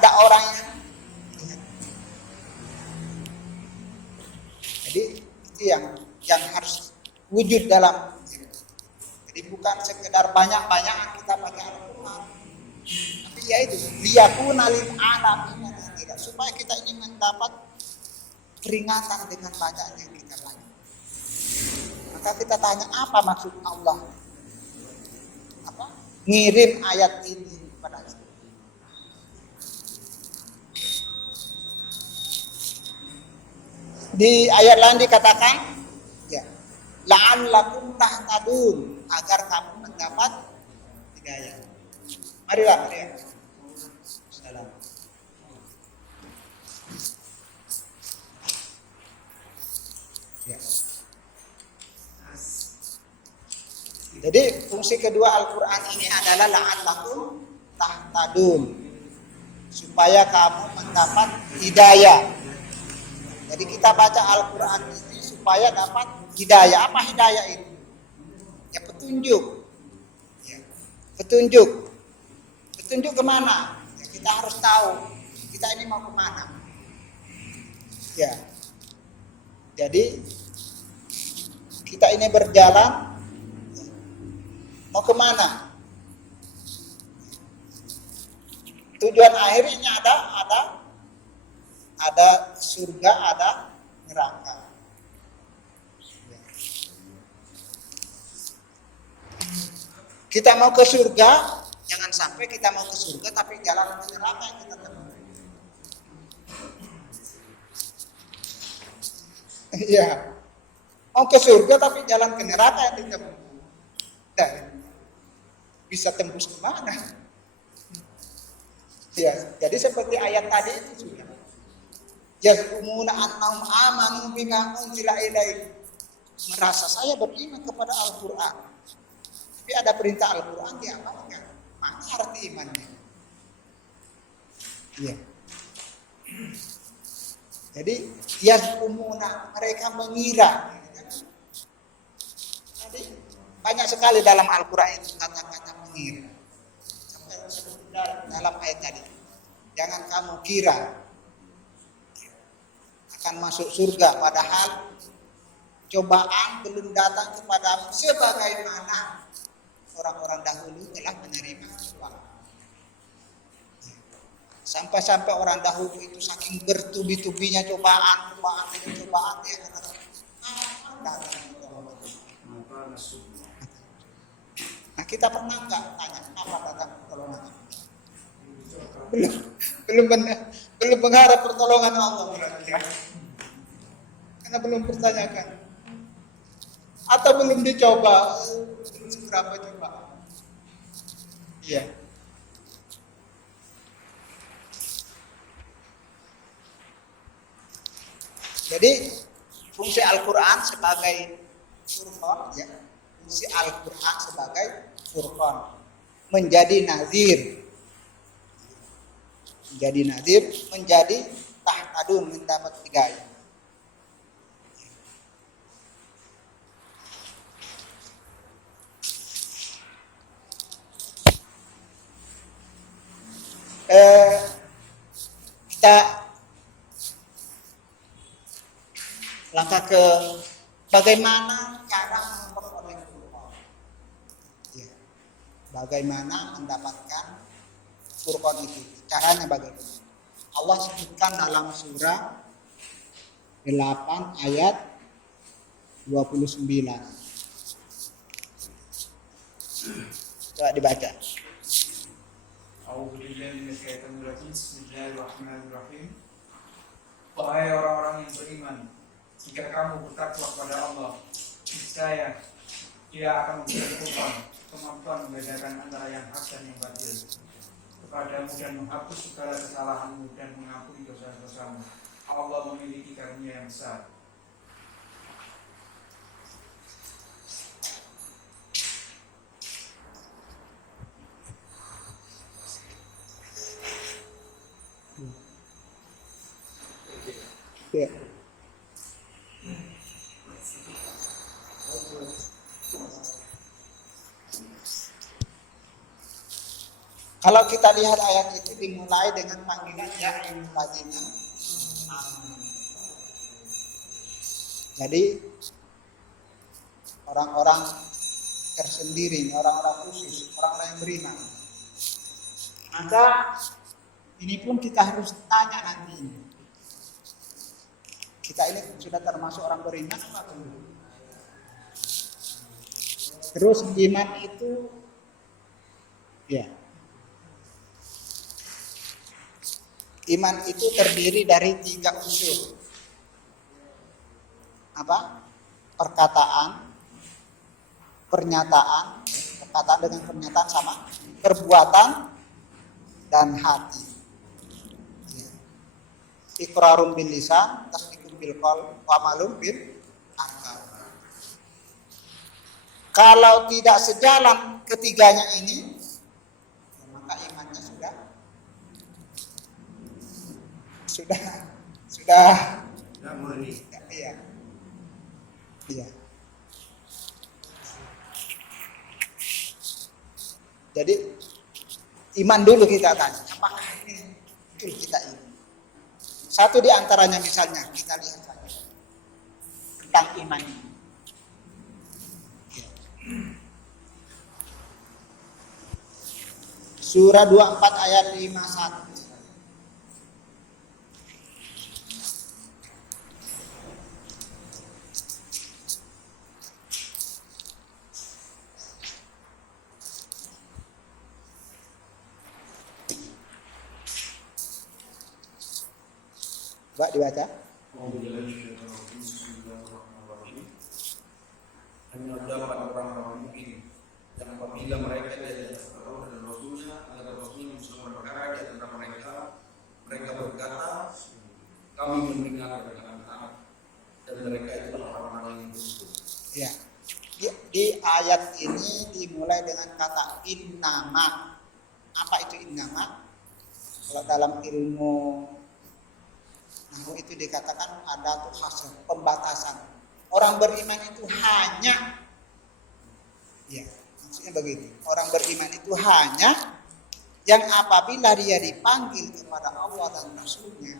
ada orang yang ya. Jadi itu yang harus wujud dalam. Jadi bukan sekedar banyak-banyakan kita baca Al-Quran, tapi yaitu liyakuna lil alamin, supaya kita ini mendapat peringatan dengan bacaan yang kita baca. Maka kita tanya, apa maksud Allah? Ngirim ayat ini kepada kita? Di ayat lain dikatakan, ya, la'allakum tahtadun, agar kamu mendapat hidayah. Marilah. Salam. Ya. Jadi fungsi kedua Al-Quran ini adalah la'allakum tahtadun, supaya kamu mendapat hidayah. Jadi kita baca Al-Quran ini supaya dapat hidayah. Apa hidayah itu? Ya petunjuk. Ya, petunjuk kemana? Ya, kita harus tahu kita ini mau kemana. Ya. Jadi kita ini berjalan mau kemana? Tujuan akhirnya ada surga, ada neraka. Kita mau ke surga, jangan sampai kita mau ke surga tapi jalan ke neraka yang kita temui. Iya. Mau ke surga tapi jalan ke neraka yang ditempuh. Dan bisa tembus kemana? Ya, jadi seperti ayat tadi itu sudah. Yazumuna annahum amanu bima unzila ilaik. Merasa saya beriman kepada Al-Quran. Tapi ada perintah Al-Quran diamalkan. Mana arti imannya? Iya. Jadi yazumuna, mereka mengira. Jadi banyak sekali dalam Al-Qur'an itu kata-kata mengira. Sampai seperti dalam ayat tadi. Jangan kamu kira akan masuk surga padahal cobaan belum datang kepadamu sebagaimana orang-orang dahulu telah menerima cobaan. Sampai-sampai orang dahulu itu saking bertubi-tubinya cobaan ya. Nah, kita pernah nggak tanya apa datang pertolongan? Belum mengharap pertolongan Allah karena belum pertanyakan atau belum dicoba seberapa coba. Iya. Jadi fungsi Al-Quran sebagai furqan, ya, fungsi Al-Quran sebagai furqan, menjadi nazir, menjadi tahtadun, mendapat hidayah. Kita langkah ke bagaimana cara memperoleh Furqan. Ya. Bagaimana mendapatkan Furqan itu? Caranya bagaimana? Allah sebutkan dalam surah 8 ayat 29. Coba dibaca. Bismillahirrahmanirrahim. Wahai orang-orang yang beriman, jika kamu bertakwa kepada Allah, niscaya Dia akan memberikan kemampuan membedakan antara yang hak dan yang batil kepadamu dan menghapus segala kesalahanmu dan mengampuni dosa-dosamu. Allah memiliki karunia yang besar. Ya. Kalau kita lihat ayat itu dimulai dengan panggilan ya ayyuhalladzina amanu. Jadi orang-orang tersendiri, orang-orang khusus, orang-orang yang beriman. Maka ini pun kita harus tanya nanti. Kita ini sudah termasuk orang beriman apa belum? Terus iman itu ya. Iman itu terdiri dari 3 unsur. Apa? Perkataan, pernyataan, perkataan dengan pernyataan sama, perbuatan dan hati. Ya. Iqrarun bil lisan, tasdiqun bil qalb, wa amalun bil arkan. Kalau tidak sejalan ketiganya ini, maka imannya sudah murni. Iya. Iya. Jadi iman dulu kita tanya, apakah ini betul kita ini? Satu di antaranya misalnya kita lihat saja tentang iman ini. Surah 24 ayat 51. Coba dibaca. Hanya dapat orang-orang mukmin dan apabila mereka diajak kepada Allah dan Rasulnya agar Rasulnya menunjukkan perkara di antara mereka berkata kami mendengar dengan taat dan mereka itu orang-orang yang bersyukur. Ya. Di ayat ini dimulai dengan kata innama. Apa itu innama? Kalau dalam ilmu Nah, itu dikatakan ada tuh hasil pembatasan. Orang beriman itu hanya, ya maksudnya begitu. Orang beriman itu hanya yang apabila dia dipanggil kepada Allah dan Rasulnya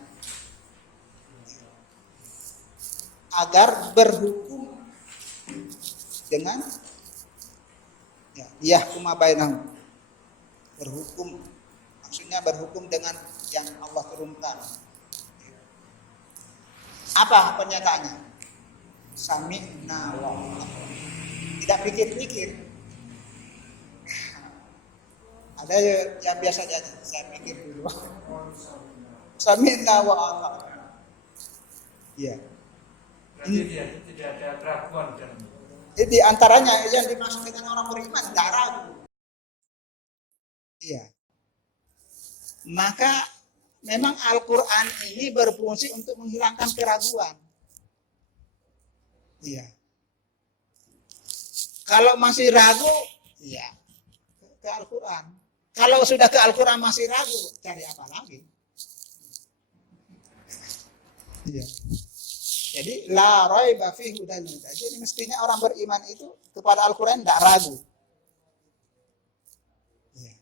agar berhukum dengan yahkuma bainahum, berhukum, maksudnya berhukum dengan yang Allah turunkan. Apa pernyataannya? Sami'na wa ata'na. Tidak pikir-pikir. Ada yang biasa aja, saya pikir dulu. Sami'na wa ata'na. Ya. Berarti tidak ada keraguan dan Jadi antaranya yang dimaksud dengan orang beriman tidak ragu. Iya. Maka memang Al-Quran ini berfungsi untuk menghilangkan keraguan. Iya. Kalau masih ragu, ya ke Al-Quran. Kalau sudah ke Al-Quran masih ragu, cari apa lagi? Iya. Jadi la raiba fihi hudan. Jadi mestinya orang beriman itu kepada Al-Quran tidak ragu. Ya.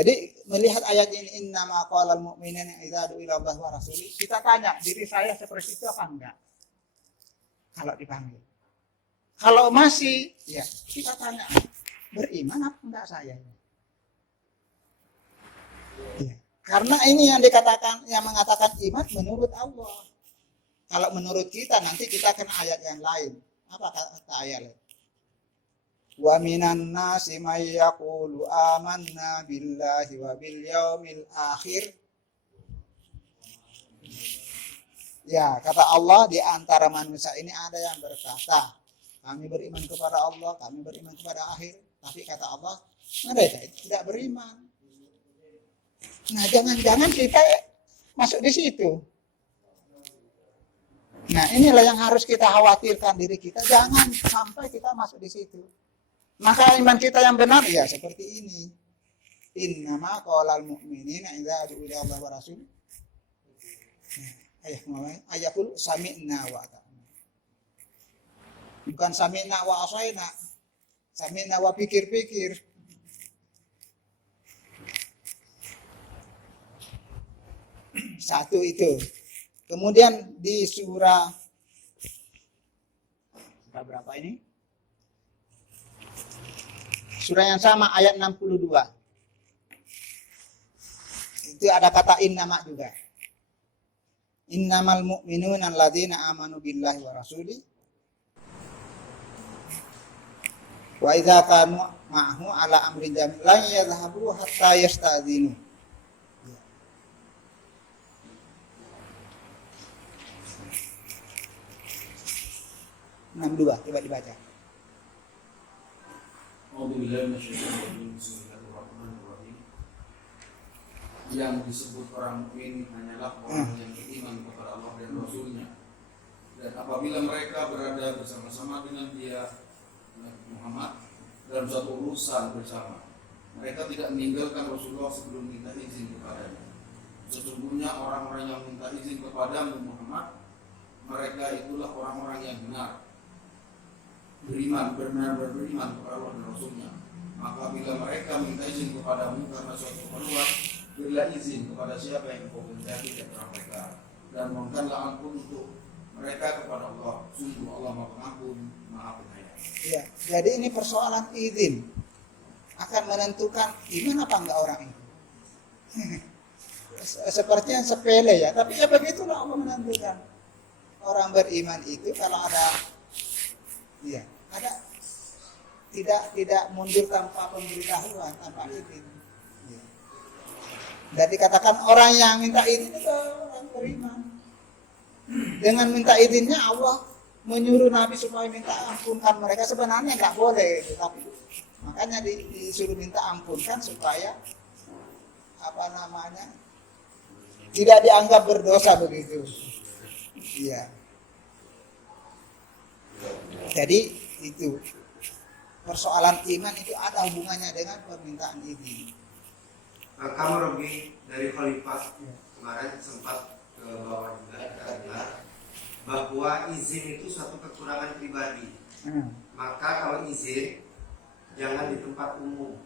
Jadi melihat ayat ini innama qalal mu'minina idza du'ila Allah wa rasuli, kita tanya diri saya seperti itu apa enggak? Kalau dipanggil. Kalau masih, ya kita tanya beriman apa enggak saya? Ya. Karena ini yang dikatakan, yang mengatakan iman menurut Allah. Kalau menurut kita nanti kita kena ayat yang lain. Apa kata ayat? Wa minan nasi may yaqulu amanna billahi wa bil yaumil akhir. Ya, kata Allah, di antara manusia ini ada yang berkata, kami beriman kepada Allah, kami beriman kepada akhir. Tapi kata Allah, mereka tidak beriman. Nah, jangan-jangan kita masuk di situ. Nah, inilah yang harus kita khawatirkan diri kita. Jangan sampai kita masuk di situ. Maka iman kita yang benar ya seperti ini. Innama qalal mu'minina idza du'ila Allah wa rasul. Ayakul sami'na wa ata'na. Bukan sami'na wa asaina. Sami'na wa pikir-pikir. Satu itu. Kemudian di surah berapa ini? Surah yang sama ayat 62. Itu ada kata innama juga. Innamal mu'minuna alladzina amanu billahi wa rasuli wa idza kanu ma'ahu ala amrin jami' la yadhhabu hatta yasta'dinu. 62, coba dibaca. Yang disebut orang mukmin hanyalah orang yang beriman kepada Allah dan Rasul-Nya. Dan apabila mereka berada bersama-sama dengan dia Muhammad dalam satu urusan bersama, mereka tidak meninggalkan Rasulullah sebelum minta izin kepadanya. Sesungguhnya orang-orang yang minta izin kepadamu Muhammad, mereka itulah orang-orang yang benar beriman, benar-benar beriman kepada Allah dan Rasul-Nya. Maka bila mereka minta izin kepadamu karena suatu keperluan, berilah izin kepada siapa yang kau kehendaki di antara mereka, dan mohonkanlah ampun untuk mereka kepada Allah. Sungguh Allah Maha Pengampun, Maha Penyayang. Ya, jadi ini persoalan izin akan menentukan iman apa enggak orang itu. Sepertinya sepele ya, tapi ya begitulah Allah menentukan. Orang beriman itu kalau ada, ya, ada tidak mundur tanpa pemberitahuan, tanpa izin. Ya. Dan dikatakan orang yang minta izin itu orang beriman. Dengan minta izinnya Allah menyuruh Nabi supaya minta ampunkan mereka. Sebenarnya nggak boleh, tapi makanya disuruh minta ampunkan supaya tidak dianggap berdosa begitu. Iya. Jadi itu persoalan iman itu ada hubungannya dengan permintaan izin. kamu Robi dari Khalifah kemarin sempat ke bawah juga adalah bahwa izin itu suatu kekurangan pribadi. Maka kalau izin jangan di tempat umum.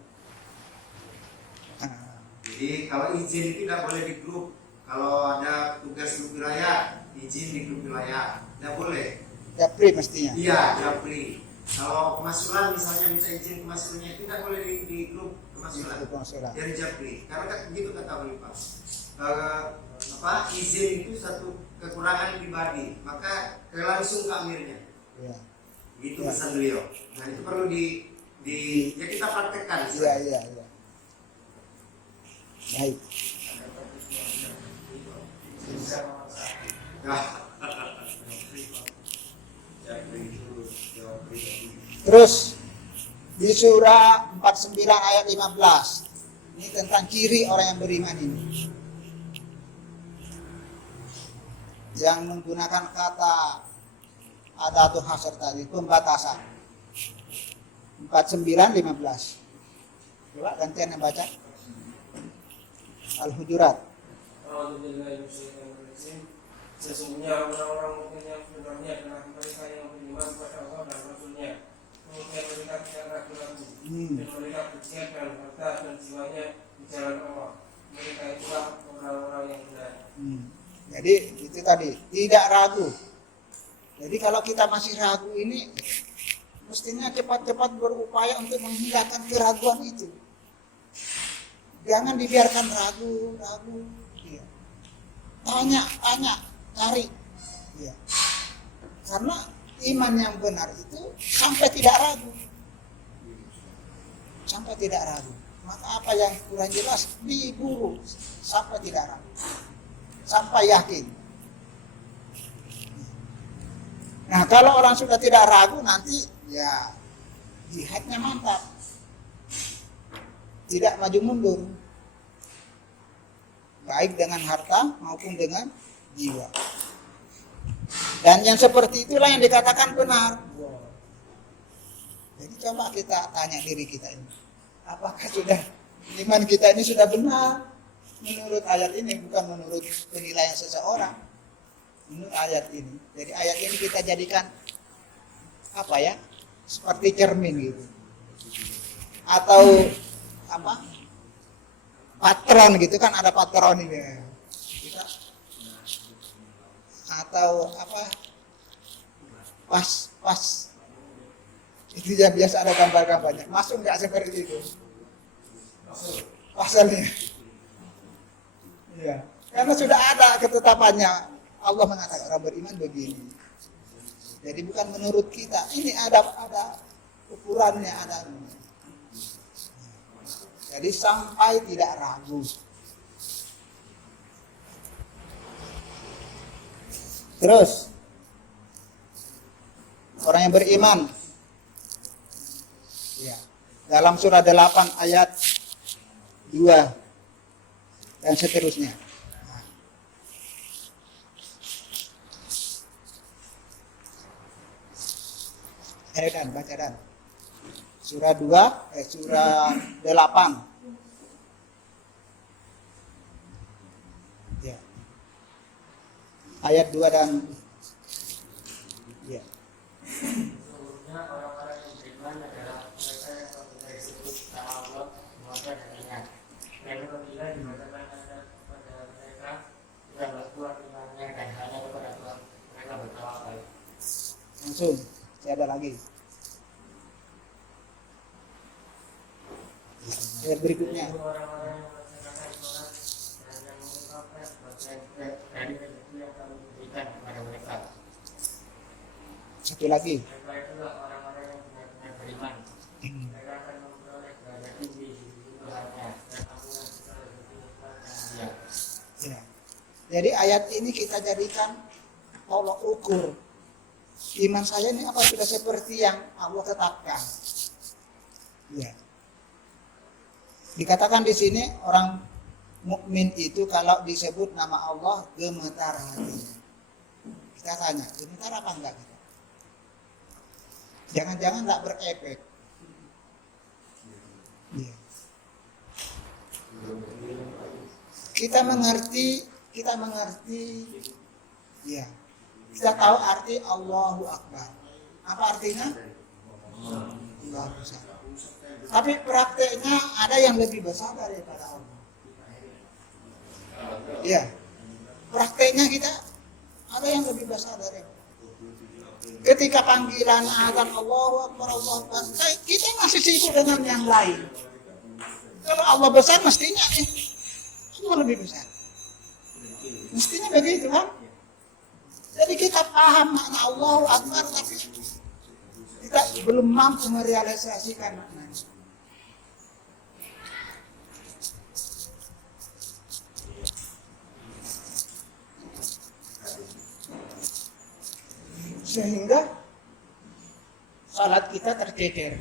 Jadi kalau izin itu tidak boleh di grup. Kalau ada tugas grup wilayah, izin di grup wilayah, tidak boleh. Japri mestinya. Iya, japri. Kalau kemasulan misalnya minta izin kemasulannya itu tidak boleh di grup kemasulan. Itu konsulat. Dari japri. Karena kan begitu kata Khalifah. Izin itu satu kekurangan pribadi, maka langsung ke amirnya. Ya. Itu Ya. pesan beliau. Nah itu perlu ya kita praktekkan. Iya. Baik. Terus di surah 49 ayat 15. Ini tentang ciri orang yang beriman ini. Yang menggunakan kata adatu hasr tadi, pembatasan. 49 15. Coba gantian yang baca. Al-Hujurat. Sesungguhnya orang-orang mukmin yang sebenarnya adalah mereka yang beriman kepada Allah dan Rasul-Nya. Kemudian mereka tidak ragu-ragu dan mereka bersiapkan harta dan jiwanya di jalan Allah. Mereka itulah orang-orang yang benar. Jadi itu tadi, tidak ragu. Jadi kalau kita masih ragu ini, mestinya cepat-cepat berupaya untuk menghilangkan keraguan itu. Jangan dibiarkan ragu. Ya. Tanya, cari. Ya. Karena iman yang benar itu sampai tidak ragu. Maka apa yang kurang jelas diburu sampai tidak ragu. Sampai yakin. Nah, kalau orang sudah tidak ragu nanti ya jihadnya mantap. Tidak maju mundur. Baik dengan harta maupun dengan jiwa. Dan yang seperti itulah yang dikatakan benar. Jadi coba kita tanya diri kita ini. Apakah sudah iman kita ini sudah benar? Menurut ayat ini, bukan menurut penilaian seseorang. Menurut ayat ini. Jadi ayat ini kita jadikan apa ya? Seperti cermin gitu. Atau apa? Patron gitu kan, ada patron ini. Kita atau apa? Pas. Itu yang biasa ada gambar-gambarnya. Masuk nggak seperti itu? Pasalnya. Iya. Karena sudah ada ketetapannya. Allah mengatakan orang beriman begini. Jadi bukan menurut kita. Ini ada ukurannya, ada. Jadi sampai tidak ragu. Terus orang yang beriman, ya, dalam surah 8 ayat 2 dan seterusnya. Dan baca dan. Surah 8. Ya. Ayat 2 dan ya. Sesungguhnya orang-orang yang beriman adalah mereka yang mempunyai disebut nama Allah Muhammad dan ingat. Dan apabila dikatakan kepada mereka tidak berkuat imannya dan hanya kepada Tuhan mereka bertawakal. Langsung, saya ada lagi. Ayat berikutnya. Orang-orang yang melaksanakan sholat dan yang mengungkapkan dari rezeki yang kami berikan kepada mereka. Satu lagi. Mereka itulah orang-orang yang benar-benar beriman. Mereka akan memperoleh derajat tinggi di sisi Tuhannya dan ampunan segala rezeki nikmat yang mulia. Ya. Jadi ayat ini kita jadikan tolok ukur. Iman saya ini apa sudah seperti yang Allah tetapkan. Ya. Dikatakan di sini orang mukmin itu kalau disebut nama Allah gemetar hatinya. Kita tanya, gemetar apa enggak kita? Jangan-jangan enggak berefek. Ya. kita mengerti ya. Kita tahu arti Allahu Akbar. Apa artinya? Allah besar. Tapi prakteknya ada yang lebih besar daripada Allah. Ya. Prakteknya kita ada yang lebih besar dari Allah. Ketika panggilan azan Allahu Akbar, Allahu Akbar, kita masih sibuk dengan yang lain. Kalau Allah besar mestinya Allah lebih besar. Mestinya begitu kan? Jadi kita paham makna Allahu Akbar, tapi kita belum mampu merealisasikan maknanya. Sehingga salat kita tercecer.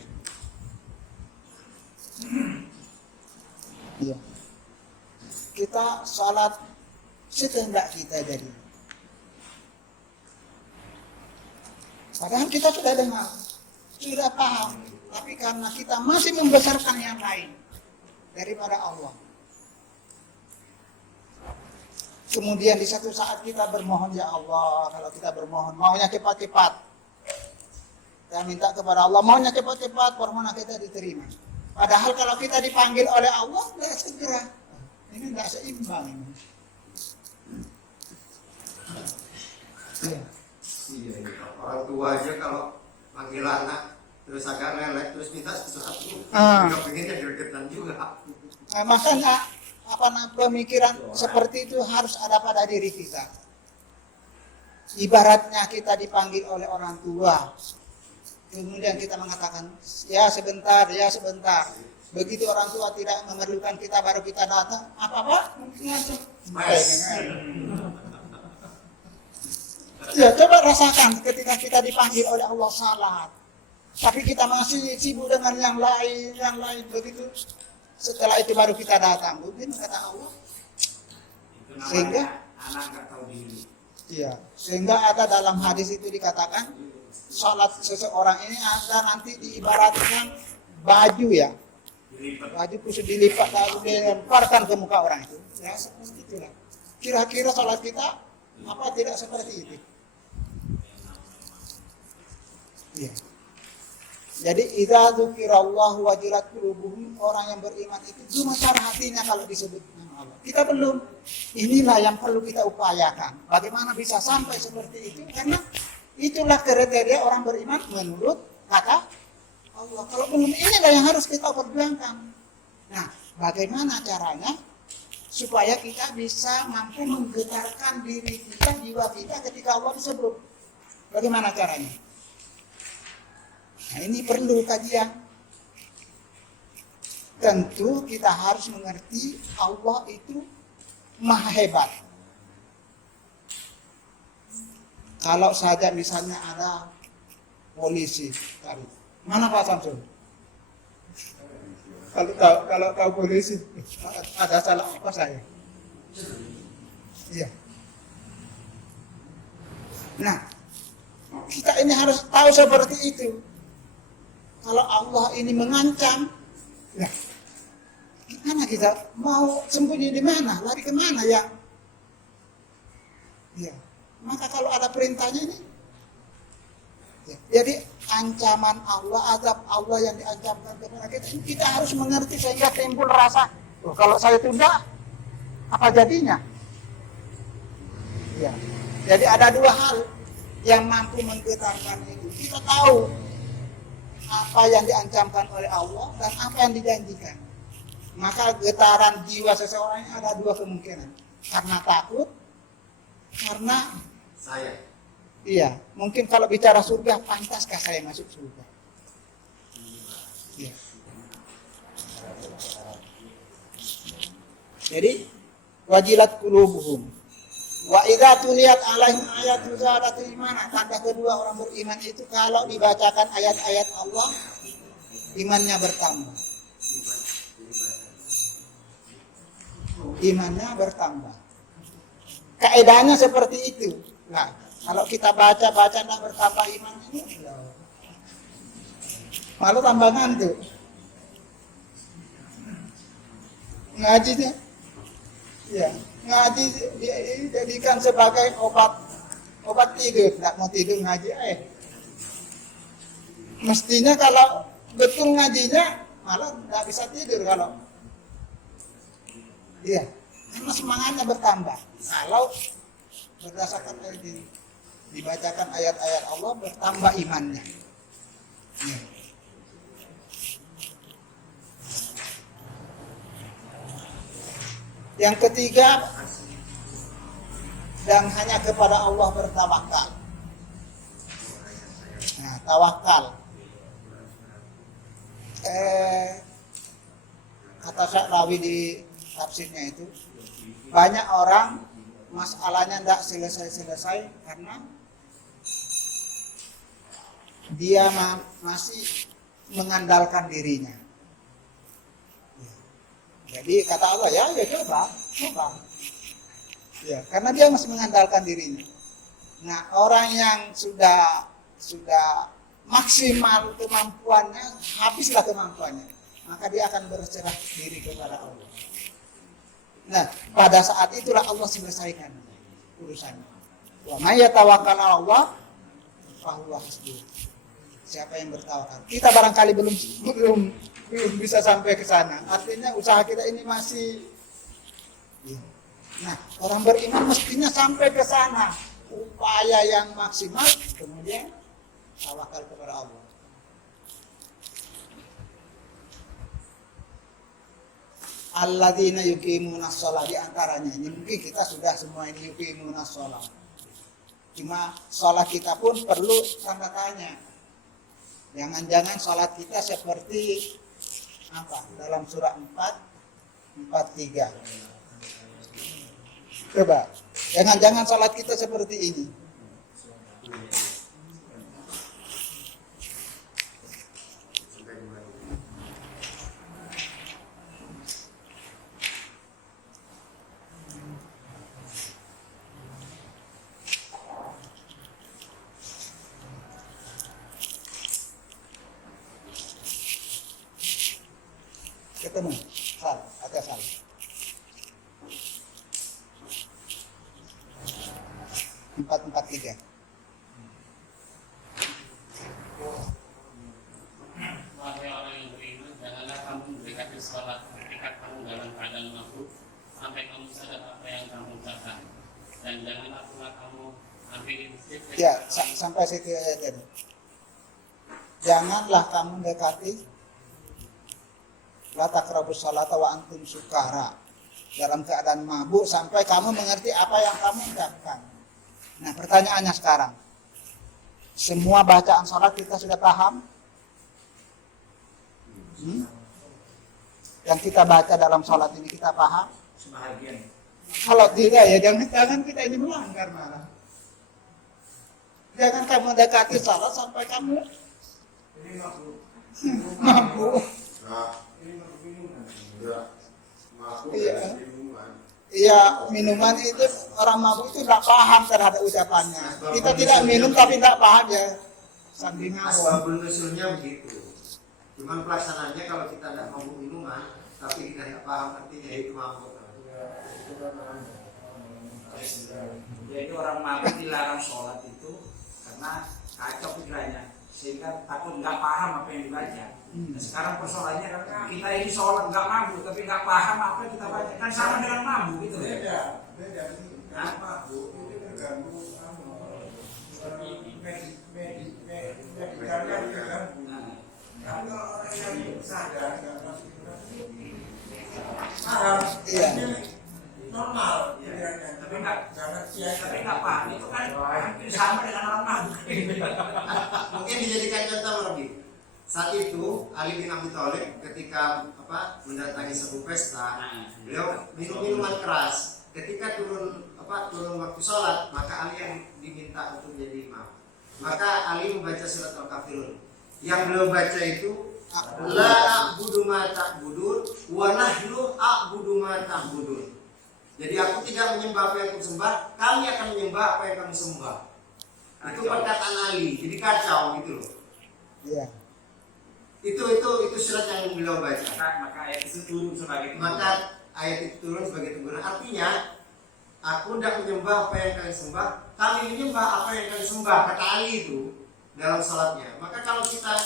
Ya. Kita salat sekehendak kita jadi. Padahal kita sudah dengar, sudah paham, tapi karena kita masih membesarkan yang lain daripada Allah. Kemudian di satu saat kita bermohon, ya Allah, kalau kita bermohon, maunya cepat-cepat. Kita minta kepada Allah, maunya cepat-cepat, permohonan kita diterima. Padahal kalau kita dipanggil oleh Allah, tidak segera. Ini tidak seimbang. Ya. Iya. Orang tua aja kalau panggil anak terus agak lelek terus minta sesuatu, juga pengennya gregetan juga. Makanya pemikiran seperti itu harus ada pada diri kita. Ibaratnya kita dipanggil oleh orang tua, kemudian kita mengatakan ya sebentar, ya sebentar. Begitu orang tua tidak memerlukan kita baru kita datang, apa-apa mungkin aja. Ya coba rasakan ketika kita dipanggil oleh Allah salat, tapi kita masih sibuk dengan yang lain begitu. Setelah itu baru kita datang, mungkin kata Allah. Sehingga anak nggak tahu diri. Iya, sehingga ada dalam hadis itu dikatakan salat seseorang ini ada nanti diibaratkan baju ya. Baju khusus dilipat lalu dilemparkan ke muka orang itu. Ya seperti itulah. Kira-kira salat kita apa tidak seperti itu? Iya. Jadi idza dzukirallahu wajilat qulubuhum, orang yang beriman itu gemetar hatinya kalau disebut nama Allah. Kita belum. Inilah yang perlu kita upayakan. Bagaimana bisa sampai seperti itu? Karena itulah kriteria orang beriman menurut kata Allah. Kalau belum, inilah yang harus kita perjuangkan. Nah, bagaimana caranya supaya kita bisa mampu menggetarkan diri kita, jiwa kita ketika Allah disebut? Bagaimana caranya? Nah, ini perlu kajian. Tentu kita harus mengerti Allah itu maha hebat. Kalau saja misalnya ada polisi, mana Pak Samsul? Kalau tahu polisi, ada salah apa saya? Iya. Nah, kita ini harus tahu seperti itu. Kalau Allah ini mengancam, ya, gimana kita mau sembunyi di mana, lari kemana ya? Ya, maka kalau ada perintahnya ini, ya, jadi ancaman Allah, azab Allah yang diancamkan kepada kita, kita harus mengerti sehingga timbul rasa, oh, kalau saya tunda, apa jadinya? Ya, jadi ada dua hal yang mampu menggetarkan itu. Kita tahu apa yang diancamkan oleh Allah dan apa yang dijanjikan. Maka getaran jiwa seseorang ini ada dua kemungkinan. Karena takut, karena Saya. iya, mungkin kalau bicara surga, pantaskah saya masuk surga? Iya. Jadi wajilat qulubuhum. Wa idza tuliyat alaihim ayatu zadatu imana. Tanda kedua orang beriman itu kalau dibacakan ayat-ayat Allah, imannya bertambah. Imannya bertambah. Kaedahnya seperti itu. Nah, kalau kita baca tidak bertambah iman ini, malah tambah ngantuk. Ngajinya, Ya, ngaji dijadikan sebagai obat tidur. Tidak mau tidur ngaji, mestinya kalau betul ngajinya malah tidak bisa tidur kalau. Iya, karena semangatnya bertambah. Kalau berdasarkan ayat ini, dibacakan ayat-ayat Allah, bertambah imannya. Ya. Yang ketiga, dan hanya kepada Allah bertawakal. Nah, tawakal. Kata Sya'rawi di tafsirnya itu, banyak orang masalahnya tidak selesai-selesai karena dia masih mengandalkan dirinya. Jadi kata Allah, ya coba. Ya, karena dia masih mengandalkan dirinya. Nah, orang yang sudah maksimal kemampuannya, habislah kemampuannya, maka dia akan berserah diri kepada Allah. Nah, pada saat itulah Allah selesaikan urusannya. Wa may yatawakkal 'ala Allah fa huwa hasbuh. Siapa yang bertawakal? Kita barangkali belum bisa sampai ke sana. Artinya usaha kita ini masih. Nah, orang beriman mestinya sampai ke sana. Upaya yang maksimal, kemudian tawakal kepada Allah. Alladzina yuqimunas shalah, di antaranya. Ini mungkin kita sudah semua ini yuqimunas shalah. Cuma sholat kita pun perlu tanda tanya. Jangan-jangan sholat kita seperti apa? Dalam surah 4:3. Coba, jangan-jangan sholat kita seperti ini. Ketemu, ada salah. Empat tiga. Wahai orang yang beriman, janganlah kamu mendekati sholat ketika kamu dalam keadaan mabuk sampai kamu sadar apa yang kamu ucapkan, dan janganlah pula kamu ambil inisiatif. Ya, sampai situ aja. Janganlah kamu mendekati la taqrabus sholata wa antum sukara, dalam keadaan mabuk sampai kamu mengerti apa yang kamu ucapkan. Nah, pertanyaannya sekarang, semua bacaan sholat kita sudah paham? Yang kita baca dalam sholat ini kita paham? Sebahagian. Kalau tidak ya jangan kita ini melanggar malah. Jangan kamu mendekati sholat sampai kamu mabuk. Iya, minuman itu orang mabuk itu tidak paham terhadap ucapannya. Kita tidak minum tapi tidak paham ya. Sambil ngawur. Asbabun nusulnya begitu. Cuman pelaksanaannya kalau kita tidak mabuk minuman, tapi kita tidak paham artinya itu mabuk. Jadi orang mabuk dilarang sholat itu karena kacau pikirannya, sehingga takut nggak paham apa yang dibaca. Nah, sekarang persoalannya kan kita ini sholat nggak mabuk tapi nggak paham apa yang kita baca, kan sama dengan mabuk gitu. Beda. Nah, mabuk itu terganggu medikalnya terganggu. Kalau orang yang sadar nggak masuk paham, Iya. normal. Tapi nggak paham itu kan hampir sama dengan orang mabuk. Mungkin dijadikan contoh lebih. Saat itu Ali bin Abi Thalib ketika mendatangi sebuah pesta, beliau minum minuman keras. Ketika turun waktu sholat, maka Ali yang diminta untuk jadi imam. Maka Ali membaca surat Al-Kafirun. Yang beliau baca itu la a'budu ma ta'budun wa nahnu a'budu ma ta'budun. Jadi aku tidak menyembah apa yang kamu sembah, kami akan menyembah apa yang kamu sembah. Itu perkataan Ali. Jadi kacau gitu loh. Iya. Itu surat yang beliau baca. Maka ayat itu turun sebagai Maka ayat itu turun sebagai teguran. Artinya, aku tidak menyembah apa yang kalian sembah, kami menyembah apa yang kalian sembah, kata Ali itu dalam salatnya. Maka kalau kita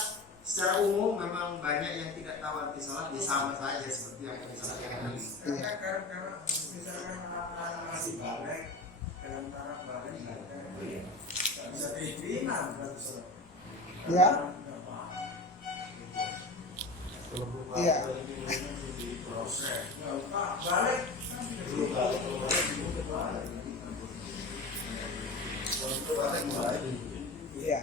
secara umum memang banyak yang tidak tahu arti salat, ya sama saja seperti yang kami sampaikan tadi. Karena misalkan anak masih balik dalam taraf balik nggak bisa diterima kan sholat. Ya. Iya. Pak balik Iya.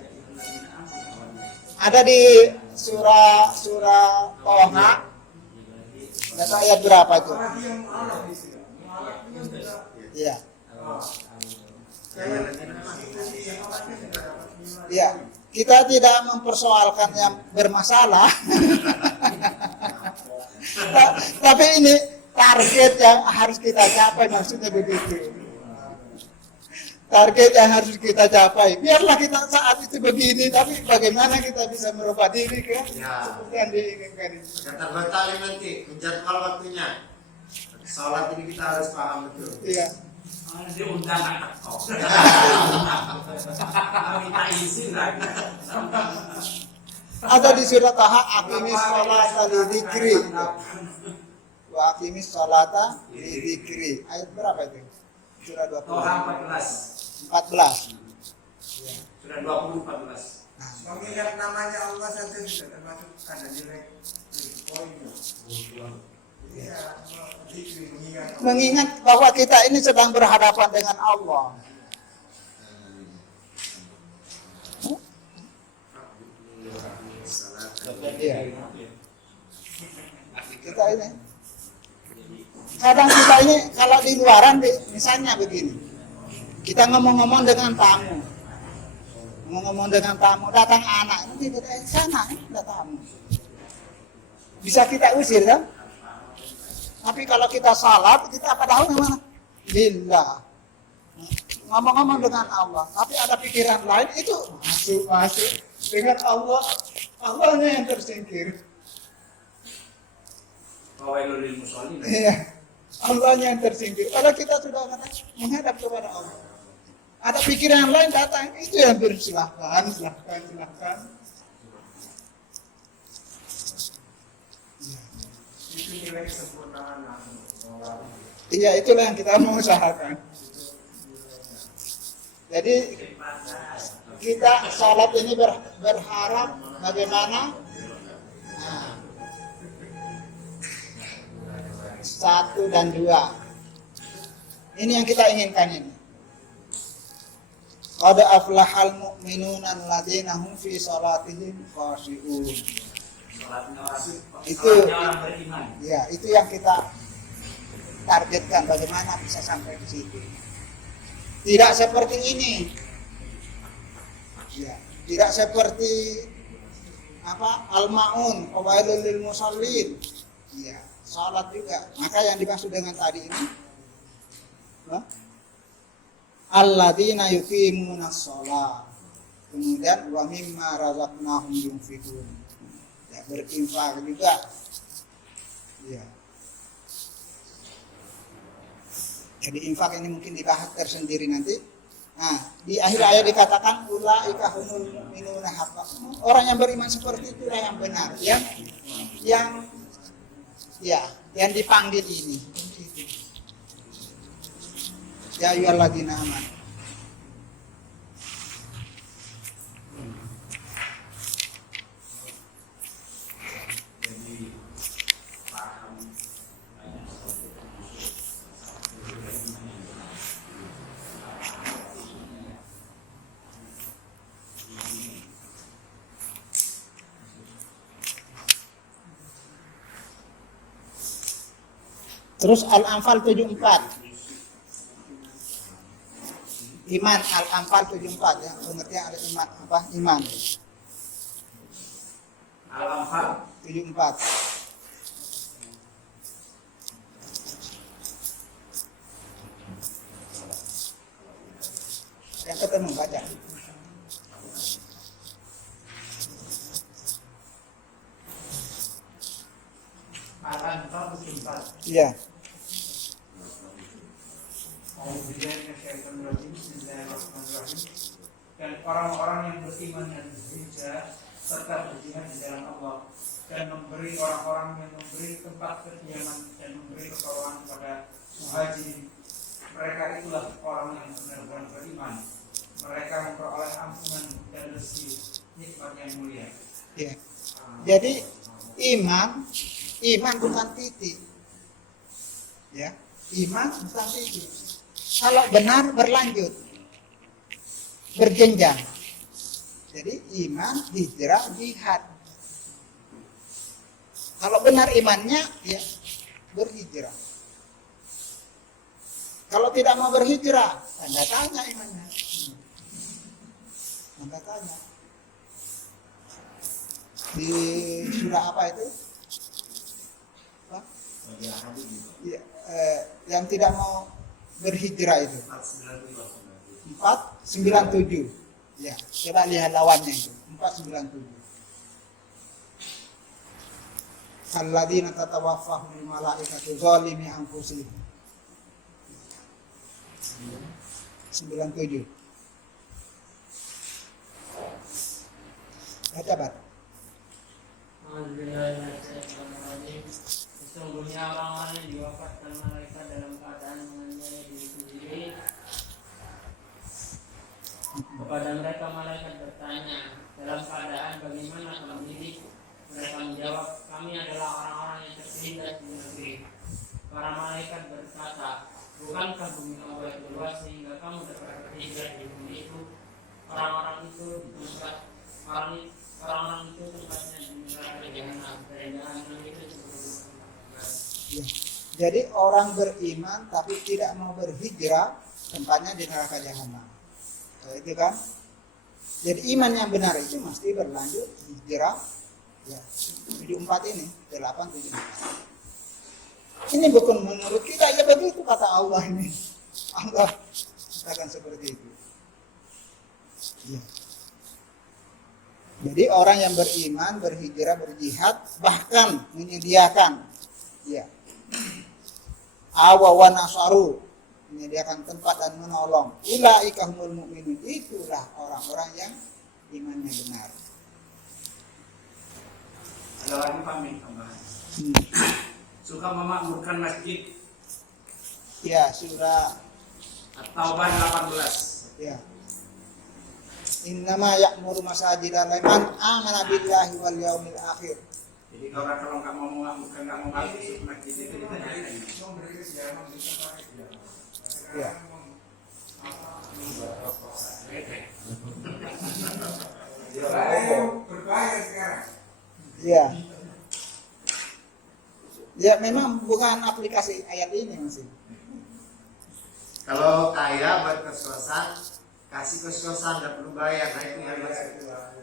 Ada di surah Toha. Nggak tahu ayat berapa itu? apalagi yang Allah di sini. Mu'alafnya juga. Iya. Kayak konstitusi yang Allah juga dapat lima. Iya. Kita tidak mempersoalkan yang bermasalah. Tapi ini target yang harus kita capai, maksudnya begitu. Target yang harus kita capai. Biarlah kita saat itu begini, tapi bagaimana kita bisa merubah diri ke Ya. seperti yang diinginkan itu. Kata Batali nanti menjadwal waktunya. Salat ini kita harus paham betul. Iya. Dia undangan kok. Minta izin lagi. Ada di surah Taha, aqimis sholata lidzikri. Wa aqimis sholata lidzikri. Ayat berapa itu? Surah 20. Toha 14. 14. Sudah 20 14. Mengingat namanya Allah saja sudah termasuk ada nilai poinnya. Iya, zikir mengingat Allah. Mengingat bahwa kita ini sedang berhadapan dengan Allah. Iya. Kita ini kadang kita ini kalau di luaran misalnya begini, kita ngomong-ngomong dengan tamu, datang anak ini kita sana ada tamu, bisa kita usir kan? Tapi kalau kita salat, kita apa tahu gimana? Lillah. Ngomong-ngomong dengan Allah, tapi ada pikiran lain itu masuk dengan Allah, Allahnya yang tersingkir. Fawailul lil musholin. Iya, Allahnya yang tersingkir. Kalau kita sudah menghadap kepada Allah, ada pikiran lain datang, itu yang silahkan. Itu nilai kesempurnaan Allah. Iya, itulah yang kita mau usahakan. Jadi kita salat ini berharap bagaimana? Nah, 1 dan 2. Ini yang kita inginkan ini. Qad aflahal mu'minuna alladzina hum fi salatihim khashi'un. Sholatnya orang beriman. Ya, itu yang kita targetkan, bagaimana bisa sampai ke situ. Tidak seperti ini. Ya, tidak seperti al-maun, qawailul lil musallin. Ya, salat juga. Maka yang dimaksud dengan tadi ini alladzina yuqimunas shalah. Kemudian wa mimma razaqnahum yunfiqun. Ya, berinfak juga. Ya. Jadi infak ini mungkin dibahas tersendiri nanti. Nah, di akhir ayat dikatakan ulaika humul mu'minuna haqqan. Orang yang beriman seperti itulah yang benar, yang dipanggil ini. Ya ayyuhalladzina amanu. Terus Al-Anfal 74. Iman, Al-Anfal 74 ya. Pengertian ada iman apa? Iman. Al-Anfal 74. Yang ketemu baca. Al-Anfal 74. Iya. Bismillahirrahmanirrahim. Dan orang-orang yang beriman dan berhijrah serta berjihad di jalan Allah dan memberi orang-orang yang memberi tempat kediaman dan memberi pertolongan kepada muhajirin, mereka itulah orang yang benar-benar beriman. Mereka memperoleh ampunan dan rezeki nikmat yang mulia. Ya. Jadi iman bukan titik. Ya, iman bukan titik. Kalau benar berlanjut, berjenjang. Jadi iman, hijrah, jihad. Kalau benar imannya, ya berhijrah. Kalau tidak mau berhijrah, Anda tanya imannya. Anda tanya. Di surah apa itu? Apa? Ya, yang tidak mau berhijrah itu 497. Ya, coba lihat lawannya itu 497. Alladzina tatawaffahumul malaikatu zalimi anfusihim. 97. Baca, Pak. Sesungguhnya orang-orang yang diwafatkan malaikat dalam keadaan menganiaya diri sendiri, kepada mereka malaikat bertanya, dalam keadaan bagaimana kamu hidup? Mereka menjawab, kami adalah orang-orang yang tertindas di negeri. Para malaikat berkata, bukankah bumi Allah itu luas sehingga kamu dapat berhijrah di bumi itu? Orang-orang itu tempat orang-orang itu tempatnya di neraka jahanam. Jahanam itu Ya. Jadi orang beriman tapi tidak mau berhijrah, tempatnya di neraka jahanam. Itu kan? Jadi iman yang benar itu mesti berlanjut hijrah. Ya, 74 ini, 8, 7. Ini bukan menurut kita, ya begitu kata Allah ini. Allah katakan seperti itu. Ya. Jadi orang yang beriman, berhijrah, berjihad, bahkan menyediakan, ya, awa wa nasaru, menyediakan tempat dan menolong. Ulaika humul mu'minun, itulah orang-orang yang imannya benar. Ada lagi pamit tambahan. Suka memakmurkan masjid. Ya, surah At-Taubah 18. ya. Innama ya'muru masajidallahi man amana billahi wal yaumil akhir. Jadi kalau nggak mau memakmurkan, nggak mau masuk masjid itu ditanyakan. Ya. Berbahaya sekarang. Ya. Ya memang bukan aplikasi ayat ini masih. Kalau kaya buat kos-kosan, kasih kos-kosan nggak perlu bayar. Nah itu yang masuk.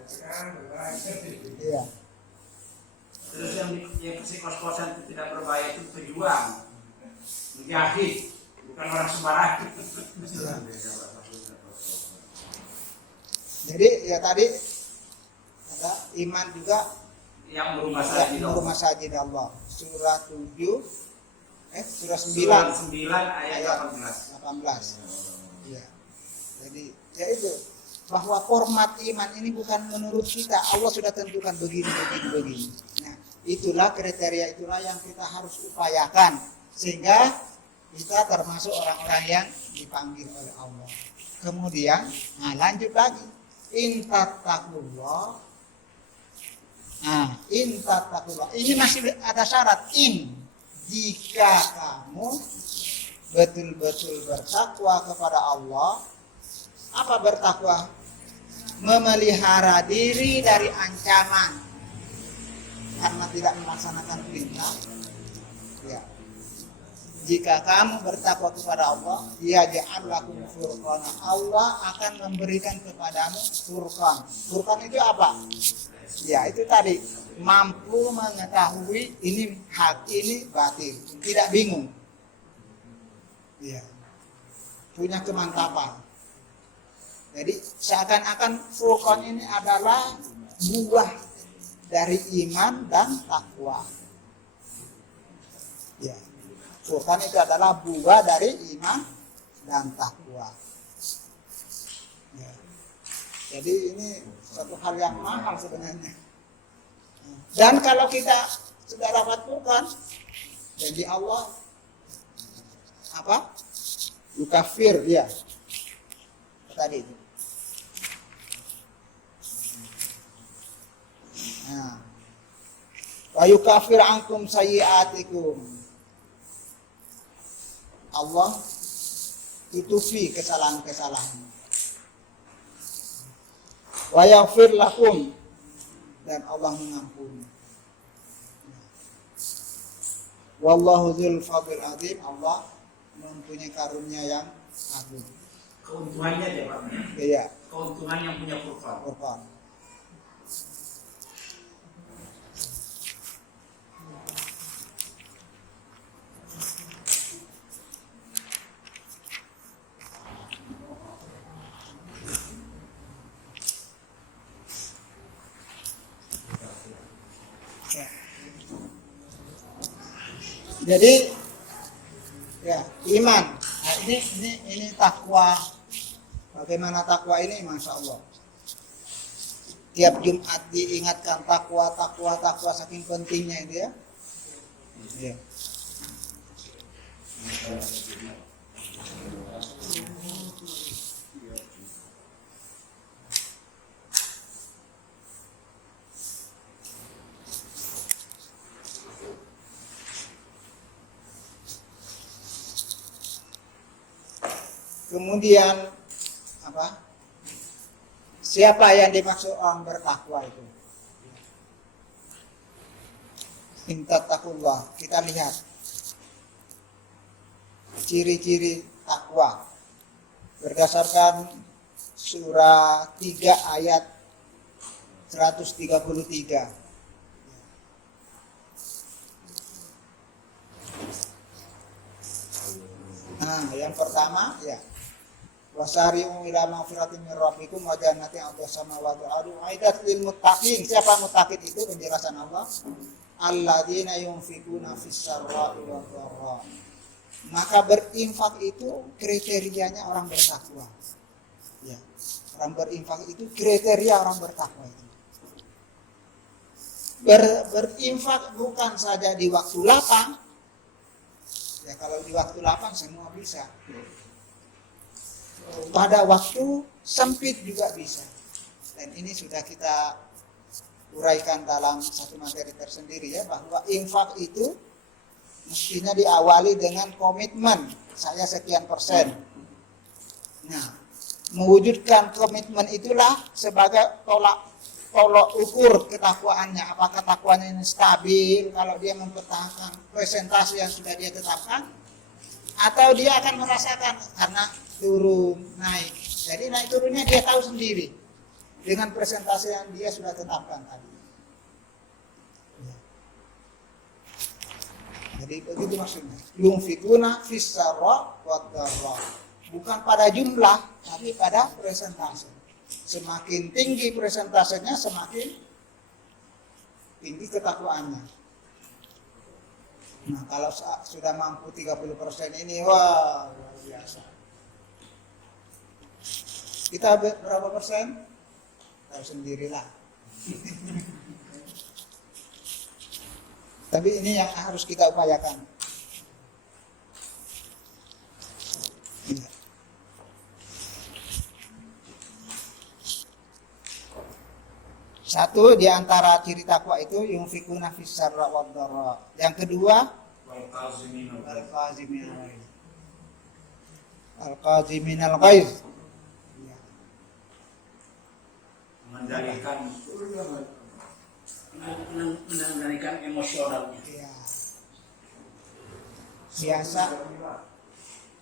Sekarang berbahaya. Iya. Terus yang kasih kos-kosan itu tidak berbayar itu pejuang, mujahid, bukan orang sembarangan. Ya. Jadi ya tadi ada iman juga Yang berumah ya, sakit. rumah sajid Allah. Surah 7 surah 9 Surah 9 ayat 18. 18. Ya. Jadi ya itu bahwa format iman ini bukan menurut kita. Allah sudah tentukan begini. Nah, itulah kriteria itulah yang kita harus upayakan sehingga kita termasuk orang-orang yang dipanggil oleh Allah. Kemudian, lanjut lagi. Intattaqullah. Intattaqullah. Ini masih ada syarat jika kamu betul-betul bertakwa kepada Allah. Apa bertakwa? Memelihara diri dari ancaman karena tidak melaksanakan perintah. Ya. Jika kamu bertakwa kepada Allah, ya ja'alakum furqana. Allah akan memberikan kepadamu furqan. Furqan itu apa? Ya, itu tadi mampu mengetahui ini hak, ini batil, tidak bingung. Ya. Punya kemantapan. Jadi seakan-akan furqan ini adalah buah dari iman dan takwa. Ya. Furqan itu adalah buah dari iman dan takwa. Ya. Jadi ini satu hal yang mahal sebenarnya. Dan kalau kita sudah dapat bukan janji Allah apa? Yukafir ya. Tadi itu. Nah. Wa yukafir ankum sayyi'atikum. Allah tutupi kesalahan-kesalahan. Wa yaghfir lakum, dan Allah mengampuni. Wallahu dzul fadlil azim. Allah mempunyai karunia yang agung. Keuntungannya dia Pak. Iya, Keuntungan yang punya kurban. Quran. Jadi ya iman. Nah, ini takwa. Bagaimana takwa ini, masya Allah. Tiap Jumat diingatkan takwa saking pentingnya itu ya. Ya. Kemudian apa? Siapa yang dimaksud orang bertakwa itu? Intattaqullah. Kita lihat ciri-ciri takwa berdasarkan surah 3 ayat 133. Nah, yang pertama ya wasari'u ila magfiratin min rabbikum wa jannatin 'arduha samawati wal ardu u'iddat lil muttaqin. Siapa muttaqin itu? Penjelasan Allah, alladzina yunfikuna fis sarra'i wad dharra. Maka berinfak itu kriterianya orang bertakwa. Ya. Orang berinfak itu kriteria orang bertakwa itu. Berinfak bukan saja di waktu lapang. Ya, kalau di waktu lapang semua bisa. Pada waktu sempit juga bisa. Dan ini sudah kita uraikan dalam satu materi tersendiri ya, bahwa infak itu mestinya diawali dengan komitmen saya sekian persen. Nah, mewujudkan komitmen itulah sebagai tolak ukur ketakwaannya. Apakah takwanya ini stabil kalau dia mempertahankan presentasi yang sudah dia tetapkan, atau dia akan merasakan karena turun naik. Jadi naik turunnya dia tahu sendiri dengan presentasi yang dia sudah tetapkan tadi. Jadi begitu maksudnya. Yunfikuna fis sarra wad dharra. Bukan pada jumlah, tapi pada presentasi. Semakin tinggi presentasenya, semakin tinggi ketakwaannya. Nah, kalau sudah mampu 30% ini, wah luar biasa. Kita berapa persen? Tahu sendirilah. Tapi ini yang harus kita upayakan. Satu di antara ciri takwa itu yunfikuna fis sarra wad dharra. Yang kedua al-qaziminal ghaiz. Mengendalikan emosionalnya. Ya.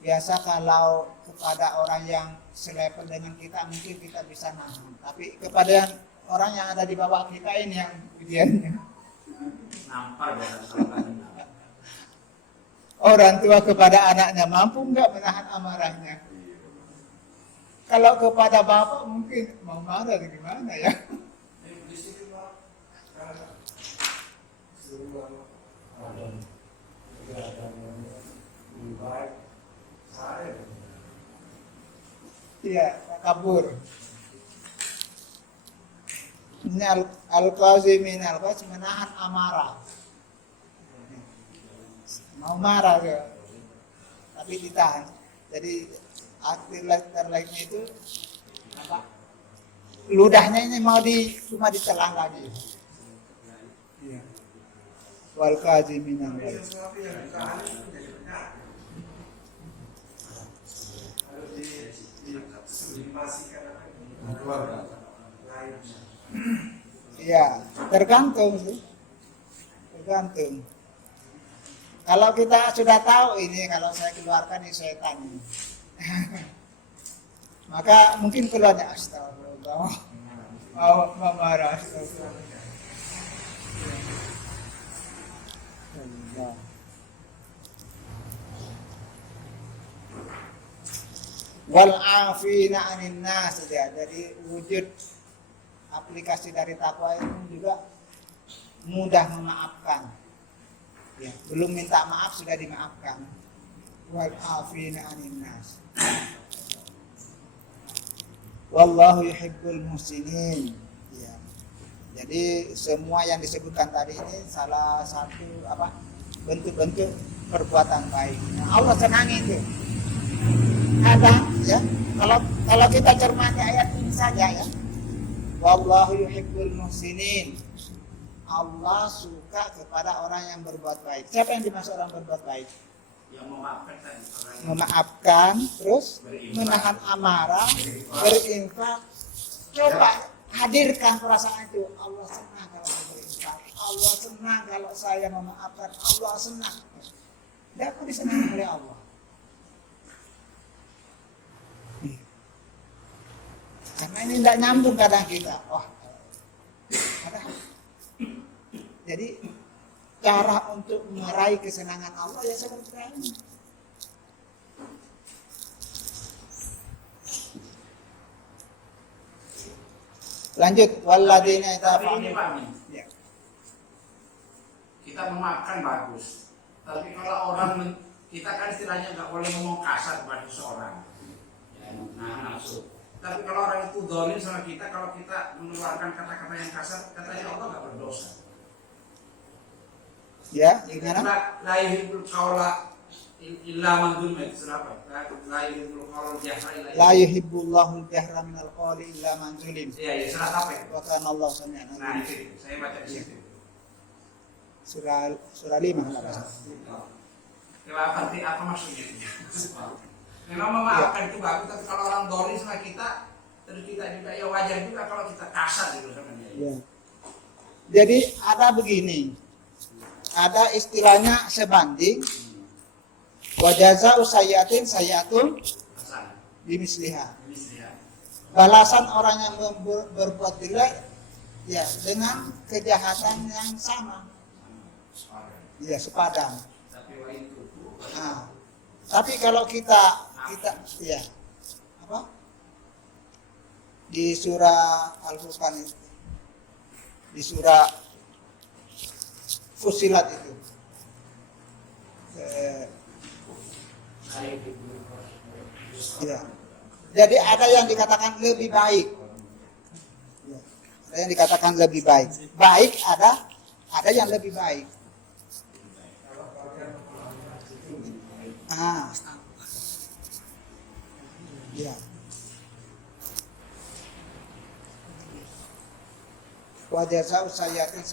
Biasa kalau kepada orang yang selevel dengan kita mungkin kita bisa nahan, tapi kepada orang yang ada di bawah kita ini yang ujiannya. Nampar dan salah. Orang tua kepada anaknya mampu nggak menahan amarahnya? Kalau kepada bapak mungkin mau marah gimana ya? Iya, kabur. Ini al-qazimin al-qaz menahan amarah. Mau marah ya, tapi ditahan. Jadi arti lainnya itu apa? Ludahnya ini mau cuma ditelan lagi. Iya. Wal qazimin al-qaz. Sesuatu yang ditahan itu menjadi penyakit. Harus disublimasikan apa ini? Lain. Iya, tergantung sih. Tergantung. Kalau kita sudah tahu ini, kalau saya keluarkan ini setan ini. Maka mungkin keluarnya astagfirullah. Mau marah. Wal afina 'anil nas, ya. Jadi wujud aplikasi dari takwa itu juga mudah memaafkan. Ya, belum minta maaf sudah dimaafkan. Wal afina 'anil nas. Wallahu yuhibbul muhsinin. Ya. Jadi semua yang disebutkan tadi ini salah satu bentuk-bentuk perbuatan baik. Nah, Allah senang itu. Kadang ya, kalau kita cermati ayat ini saja ya. Wallahu yuhibbul muhsinin. Allah suka kepada orang yang berbuat baik. Siapa yang dimaksud orang berbuat baik? Yang memaafkan tadi. Memaafkan, terus menahan amarah, berinfak. Coba hadirkan perasaan itu. Allah senang kalau saya berinfak. Allah senang kalau saya memaafkan. Allah senang. Dia akan disenangi oleh Allah. Karena ini tidak nyambung kadang kita. Wah, jadi cara untuk meraih kesenangan Allah ya seperti ini. Lanjut, walladzina Tapi ini yatafa'alun. Pak Min, Ya. kita memaafkan bagus. Tapi kalau orang kita kan istilahnya nggak boleh ngomong kasar kepada seseorang. Ya, nah nafsu. Tapi kalau orang itu dolim sama kita, kalau kita mengeluarkan kata-kata yang kasar, katanya Allah nggak berdosa. Ya, gimana? La yuhibbul qawla illa man zulma, itu apa? La yuhibbul qawla jahra illa La yuhibbullahu al-jahra minal qawli illa man zulim. Iya, surat apa itu? Wa kana Allah sami'an Nah, alim. itu saya baca di situ. Surah 5 kalau nggak salah. Coba apa maksudnya? Memang memaafkan itu bagus, tapi kalau orang dolim sama kita, terus kita juga ya wajar juga kalau kita kasar gitu sama dia. Ya. Jadi ada begini. Ada istilahnya sebanding. Wa jazaa'u sayyi'atin sayyi'atun Kasar. bimisliha. Misalnya. Balasan orang yang berbuat jelek ya dengan kejahatan yang sama. Ya, sepadan. Tapi wa itu Nah, tapi kalau kita ya apa? Di surah Al-Furqan itu, di surah Fussilat itu. Ya. Jadi ada yang dikatakan lebih baik. Ya. Ada yang dikatakan lebih baik. Baik ada yang lebih baik. Ah. Ya. Wa jazaa'u sayyi'atin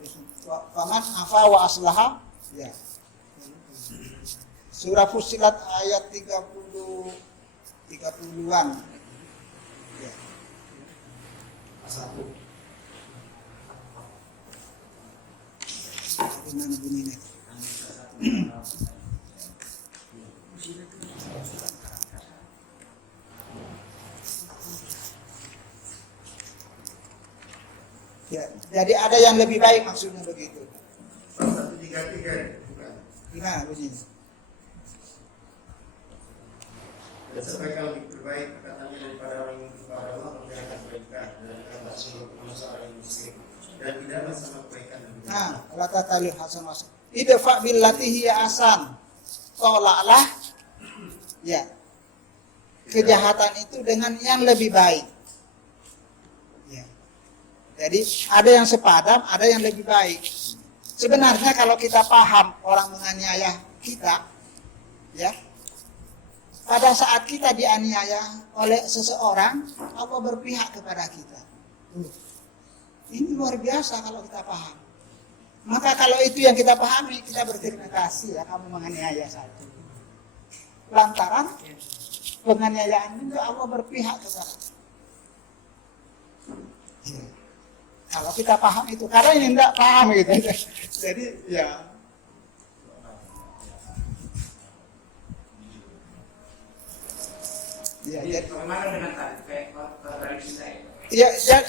bisun. Faman afa wa aslaha. Ya. Surah Fussilat ayat 30-an. Ya. Satu. Gimana bunyinya? Ya, jadi ada yang lebih baik maksudnya begitu. 133 bukan. Gimana bunyinya? Dan sebaiknya lebih berbaik perkataannya daripada orang yang kepada Allah memberikan kebaikan dan kata seluruh manusia orang yang musyrik dan tidaklah sama kebaikan dan Nah, la tatalil hasan was. Idfa billati hiya asan. Tolaklah. Ya. kejahatan itu dengan yang lebih baik. Ya. Jadi ada yang sepadan, ada yang lebih baik. Sebenarnya kalau kita paham orang menganiaya kita, ya, pada saat kita dianiaya oleh seseorang, Allah berpihak kepada kita. Ini luar biasa kalau kita paham. Maka kalau itu yang kita pahami, kita berterima kasih ya kamu menganiaya saya. Lantaran penganiayaan itu Allah berpihak kepada kita. Ya. Kalau kita paham itu, karena ini tidak paham gitu. Jadi ya. Ya, Jadi bagaimana dengan tradisi saya? ya,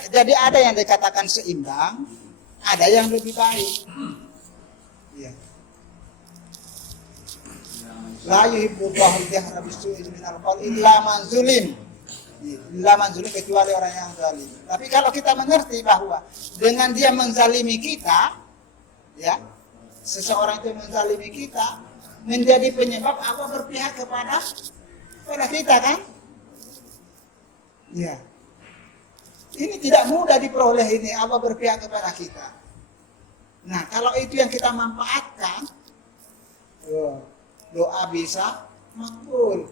jadi ada yang dikatakan seimbang, ada yang lebih baik. Ya. La yuhibbullahu al-jahra bis-su'i minal qawli illa man zulim. Illa man zulim, kecuali orang yang zalim. Tapi kalau kita mengerti bahwa dengan dia menzalimi kita, ya, seseorang itu menzalimi kita, menjadi penyebab Allah berpihak kepada kita kan? Ya. Ini tidak mudah diperoleh ini, Allah berpihak kepada kita. Nah, kalau itu yang kita manfaatkan, doa bisa makbul.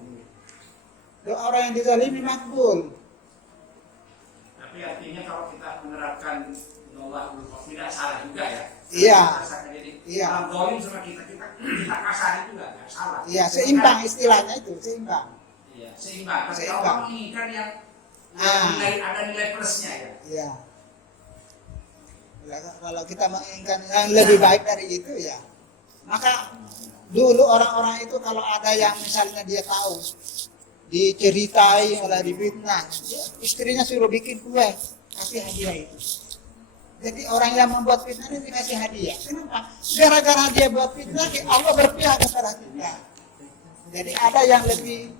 Doa orang yang dizalimi makbul. Tapi artinya kalau kita menerapkan Allah tidak salah juga ya. Iya. Jadi Iya. kalau zalim sama kita kasar juga nggak salah. Iya, seimbang istilahnya itu, seimbang. Iya, seimbang. Tapi Seimbang. Allah menginginkan yang ada nilai plusnya ya. Iya. Kalau kita menginginkan yang lebih baik dari itu ya, maka dulu orang-orang itu kalau ada yang misalnya dia tahu diceritai oleh difitnah, istrinya suruh bikin kue, kasih hadiah itu. Jadi orang yang membuat fitnah itu dikasih hadiah. Kenapa? Gara-gara dia buat fitnah, Allah berpihak kepada kita. Jadi ada yang lebih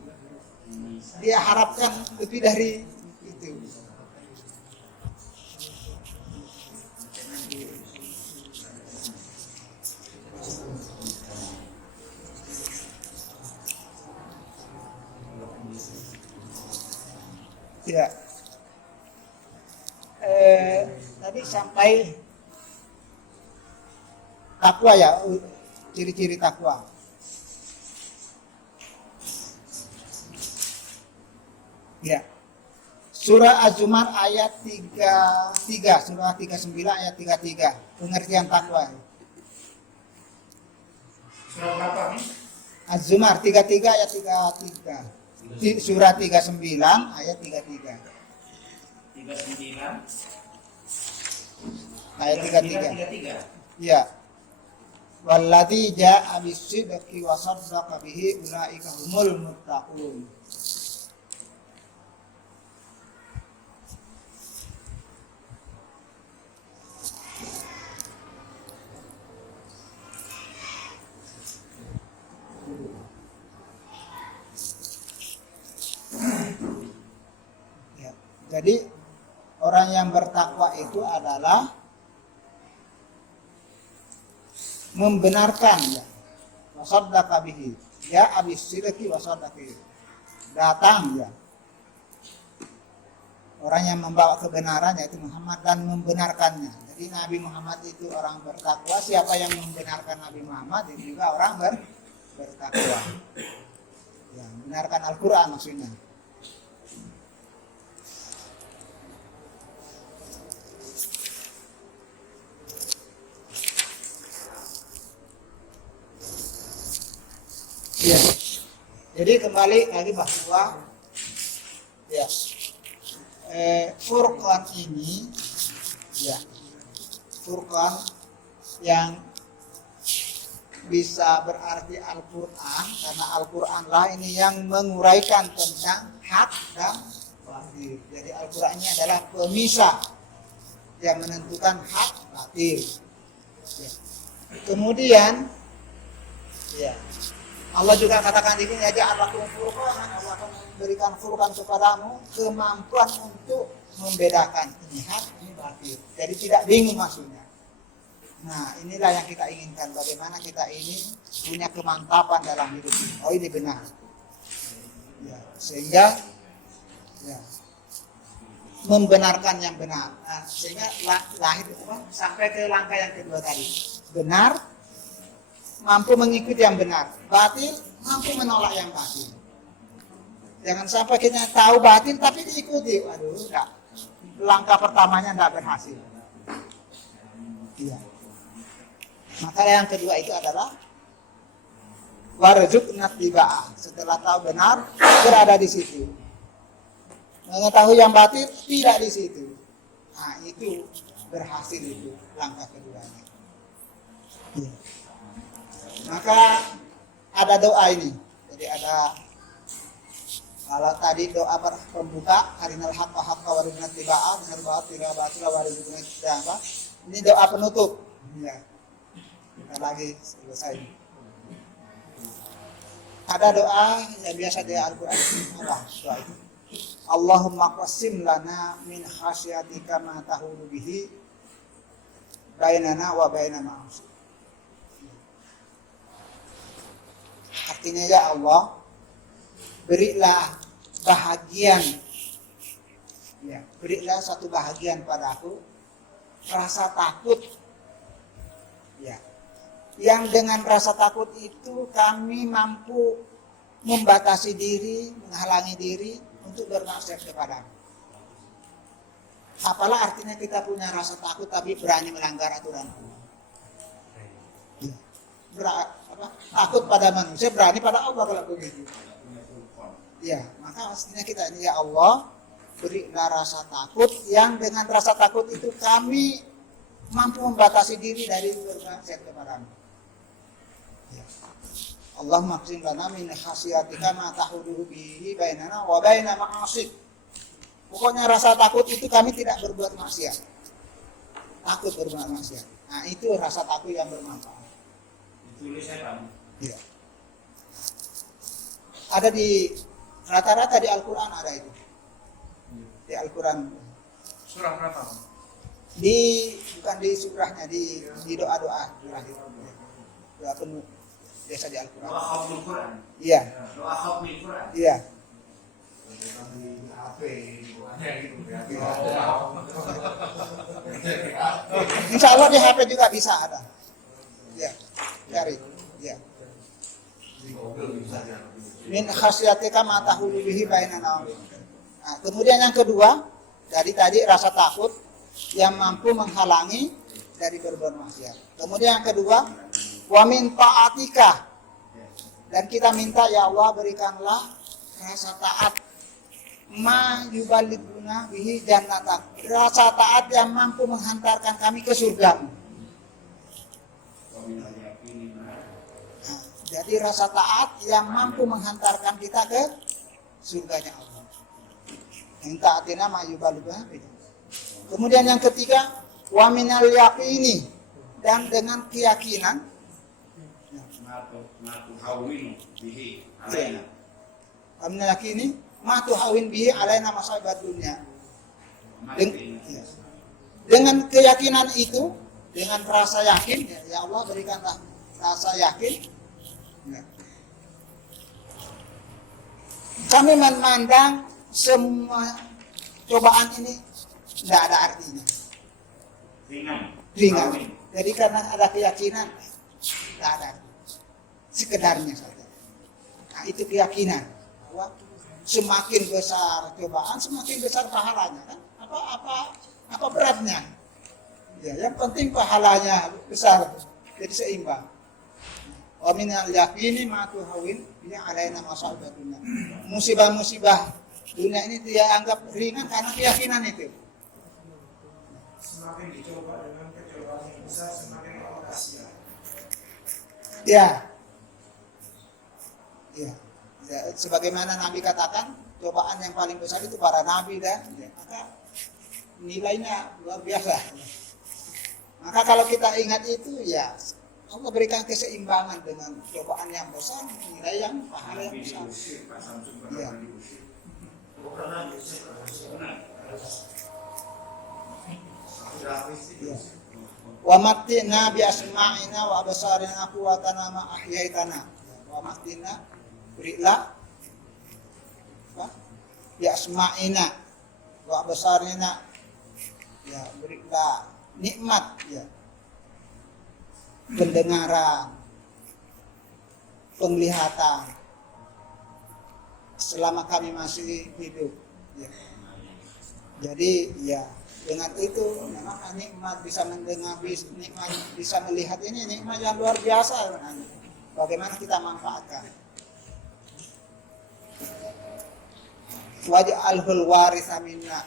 dia harapkan lebih dari itu. Ya. Tadi sampai takwa ya, ciri-ciri takwa. Ya. Surah Az-Zumar ayat 33, surah 39 ayat 33, pengertian takwa. Surah berapa nih? Az-Zumar 33 ayat 33. Surah 39 ayat 33. 39 Ayat 33. 33. Ya. Walladzi jaa'a bis-sidqi wa saddaqa bihi ulaika humul muttaqun. Ya. Jadi orang yang bertakwa itu adalah membenarkan ya, wasaddaqa bihi, ya abis sidqi wasaddaqa, datang ya orang yang membawa kebenaran yaitu Muhammad dan membenarkannya. Jadi Nabi Muhammad itu orang bertakwa, siapa yang membenarkan Nabi Muhammad itu juga orang bertakwa ya, membenarkan Al-Quran maksudnya. Ya. Jadi kembali lagi bahwa ya Furqan ini ya Furqan yang bisa berarti Al-Quran, karena Al-Quran lah ini yang menguraikan tentang hak dan batil. Jadi Al-Quran ini adalah pemisah yang menentukan hak batil. Ya. Kemudian ya Allah juga katakan di sini aja Allahum furqan, Allah akan memberikan furqan kepadamu, kemampuan untuk membedakan ini hak, ini batil. Jadi tidak bingung maksudnya. Nah, inilah yang kita inginkan, bagaimana kita ini punya kemantapan dalam hidup. Oh, ini benar. Ya. sehingga ya, membenarkan yang benar. Nah, sehingga lahir sampai ke langkah yang kedua tadi. Benar, mampu mengikuti yang benar. Batil, mampu menolak yang batil. Jangan sampai kita tahu batil tapi diikuti. Waduh, enggak. Langkah pertamanya enggak berhasil. Iya. Maka yang kedua itu adalah warzuqna tibaa. Setelah tahu benar, berada di situ. Mengetahui yang batil tidak di situ. Nah, itu berhasil itu langkah keduanya. Ya. Maka ada doa ini. Jadi ada kalau tadi doa pembuka arinal haqqa haqqa warzuqna tibaa, benar batila batila warzuqna tibaa. Ini doa penutup. Ya. Kita lagi selesai. Ada doa yang biasa di Al-Qur'an. Apa doa itu? Allahumma qasim lana min khasyatika ma tahulu bihi bainana wa baina ma'asik. Artinya ya Allah, berilah bahagian, ya, berilah satu bahagian padaku, rasa takut, ya, yang dengan rasa takut itu kami mampu membatasi diri, menghalangi diri untuk bermaksiat kepadamu. Apalah artinya kita punya rasa takut tapi berani melanggar aturan Allah. Ya. Takut pada manusia, berani pada Allah kalau begitu. Ya, maka pastinya kita ini ya Allah, berilah rasa takut yang dengan rasa takut itu kami mampu membatasi diri dari bermaksiat kepadamu. Ya. Allah maksim lana min khasyatika ma tahulu bihi bainana wa baina ma'asik. Pokoknya rasa takut itu kami tidak berbuat maksiat. Takut berbuat maksiat. Nah, itu rasa takut yang bermanfaat. Ditulis saya, Pak. Ya. Ada di rata-rata di Al-Qur'an ada itu. Di Al-Qur'an. Surah berapa? Bukan di surahnya, di doa-doa terakhir. Doa penuh biasa di Al-Qur'an. Doa khatmul Quran. Iya. Doa khatmul Quran. Iya. Insya Allah di HP juga bisa ada. Ya, cari. Ya. Min khasyatika ma tahulu bihi bainana. Nah, kemudian yang kedua, dari tadi rasa takut yang mampu menghalangi dari berbuat maksiat. Kemudian yang kedua, wa min ta'atika. Dan kita minta ya Allah berikanlah rasa taat ma yuballighuna bihi jannatak. Rasa taat yang mampu menghantarkan kami ke surga-Mu. Nah, jadi rasa taat yang mampu menghantarkan kita ke surganya Allah. Yang taatina ma yuballighuna bihi. Kemudian yang ketiga, wa minal yaqini, dan dengan keyakinan Amin yakini ma tuhawin bihi alaina masabat dunia. Dengan keyakinan itu, dengan rasa yakin, ya Allah berikanlah rasa yakin. Kami memandang semua cobaan ini tidak ada artinya. Ringan. Jadi karena ada keyakinan, tidak ada artinya. Sekedarnya saja. Nah, itu keyakinan bahwa semakin besar cobaan, semakin besar pahalanya kan? Apa beratnya? Ya, yang penting pahalanya besar, jadi seimbang. Wa minal yaqini ma tuhawin bi alaina masa'ibat dunya. Musibah-musibah dunia ini dia anggap ringan karena keyakinan itu. Semakin dicoba dengan kecobaan yang besar, semakin Allah kasihan. Ya. Ya. Ya, sebagaimana Nabi katakan, cobaan yang paling besar itu para nabi dan maka nilainya luar biasa. Maka kalau kita ingat itu, ya Allah berikan keseimbangan dengan cobaan yang besar, nilai yang pahala yang besar. Ya. Ya. Wa mattina bi asma'ina wa absarina quwwatana ma ahyaitana. Wa mattina, berilah ya asma'ina wa absarina, ya berilah nikmat ya pendengaran, penglihatan selama kami masih hidup ya. Jadi ya dengan itu memang nikmat bisa mendengar, nikmat bisa melihat, ini nikmat yang luar biasa. Bagaimana kita manfaatkan? Waj'alhul waritha minna,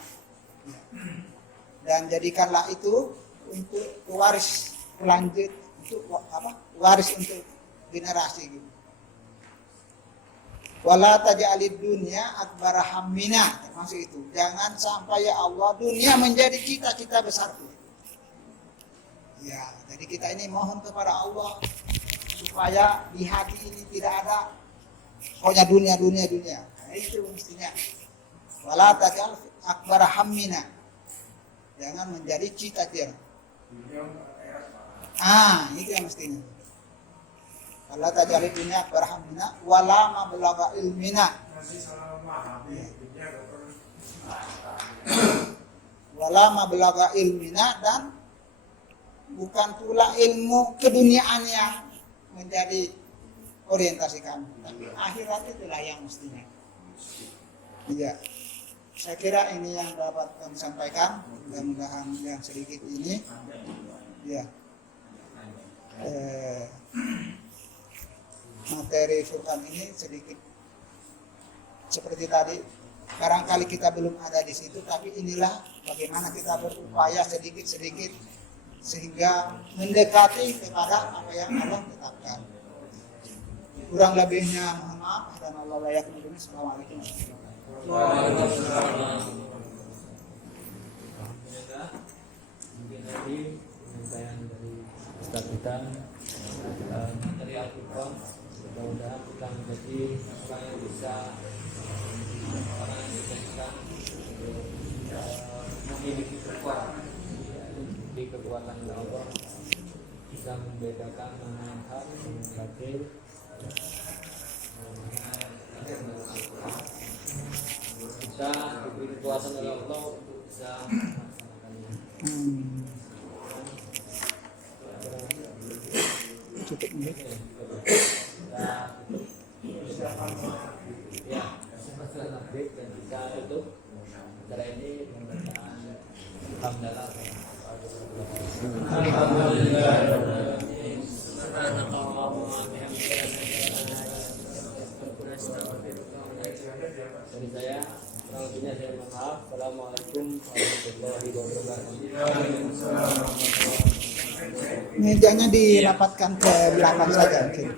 dan jadikanlah itu untuk waris pelanjut, untuk apa? Waris untuk generasi gitu. Wala taj'alid dunya akbar hammina, termasuk itu. Jangan sampai ya Allah dunia menjadi cita-cita besarku. Ya, jadi kita ini mohon kepada Allah supaya di hati ini tidak ada pokoknya dunia. Nah, itu mestinya. Wala taj'al akbar hammina. Jangan menjadi cita-cita. Itu yang mestinya. Allah taj'al dunya akbar hammina wala mablagha ilmina. Wala mablagha ilmina, dan bukan pula ilmu keduniaan yang menjadi orientasi kami, tapi akhirat itulah yang mestinya. Iya, saya kira ini yang dapat kami sampaikan. Mudah-mudahan yang sedikit ini, ya, materi Furqan ini sedikit seperti tadi. Barangkali kita belum ada di situ, tapi inilah bagaimana kita berupaya sedikit-sedikit sehingga mendekati kepada apa yang Allah tetapkan. Kurang lebihnya mohon maaf, dan Allah layak menerima. Assalamualaikum warahmatullahi wabarakatuh. Mungkin tadi penyampaian dari Ustaz kita materi Al-Quran, mudah-mudahan kita menjadi orang yang bisa memiliki kekuatan, di kekuatan Allah bisa membedakan mana yang hak, mana yang batil, kita diberi kekuatan oleh Allah untuk bisa melaksanakannya. Cukup nih. Ya, seperti maghrib, dan bisa tutup acara ini dengan bacaan hamdalah. Alhamdulillah. Dari saya, kurang lebihnya saya mohon maaf. Assalamualaikum warahmatullahi wabarakatuh. Mejanya dirapatkan ke belakang saja mungkin.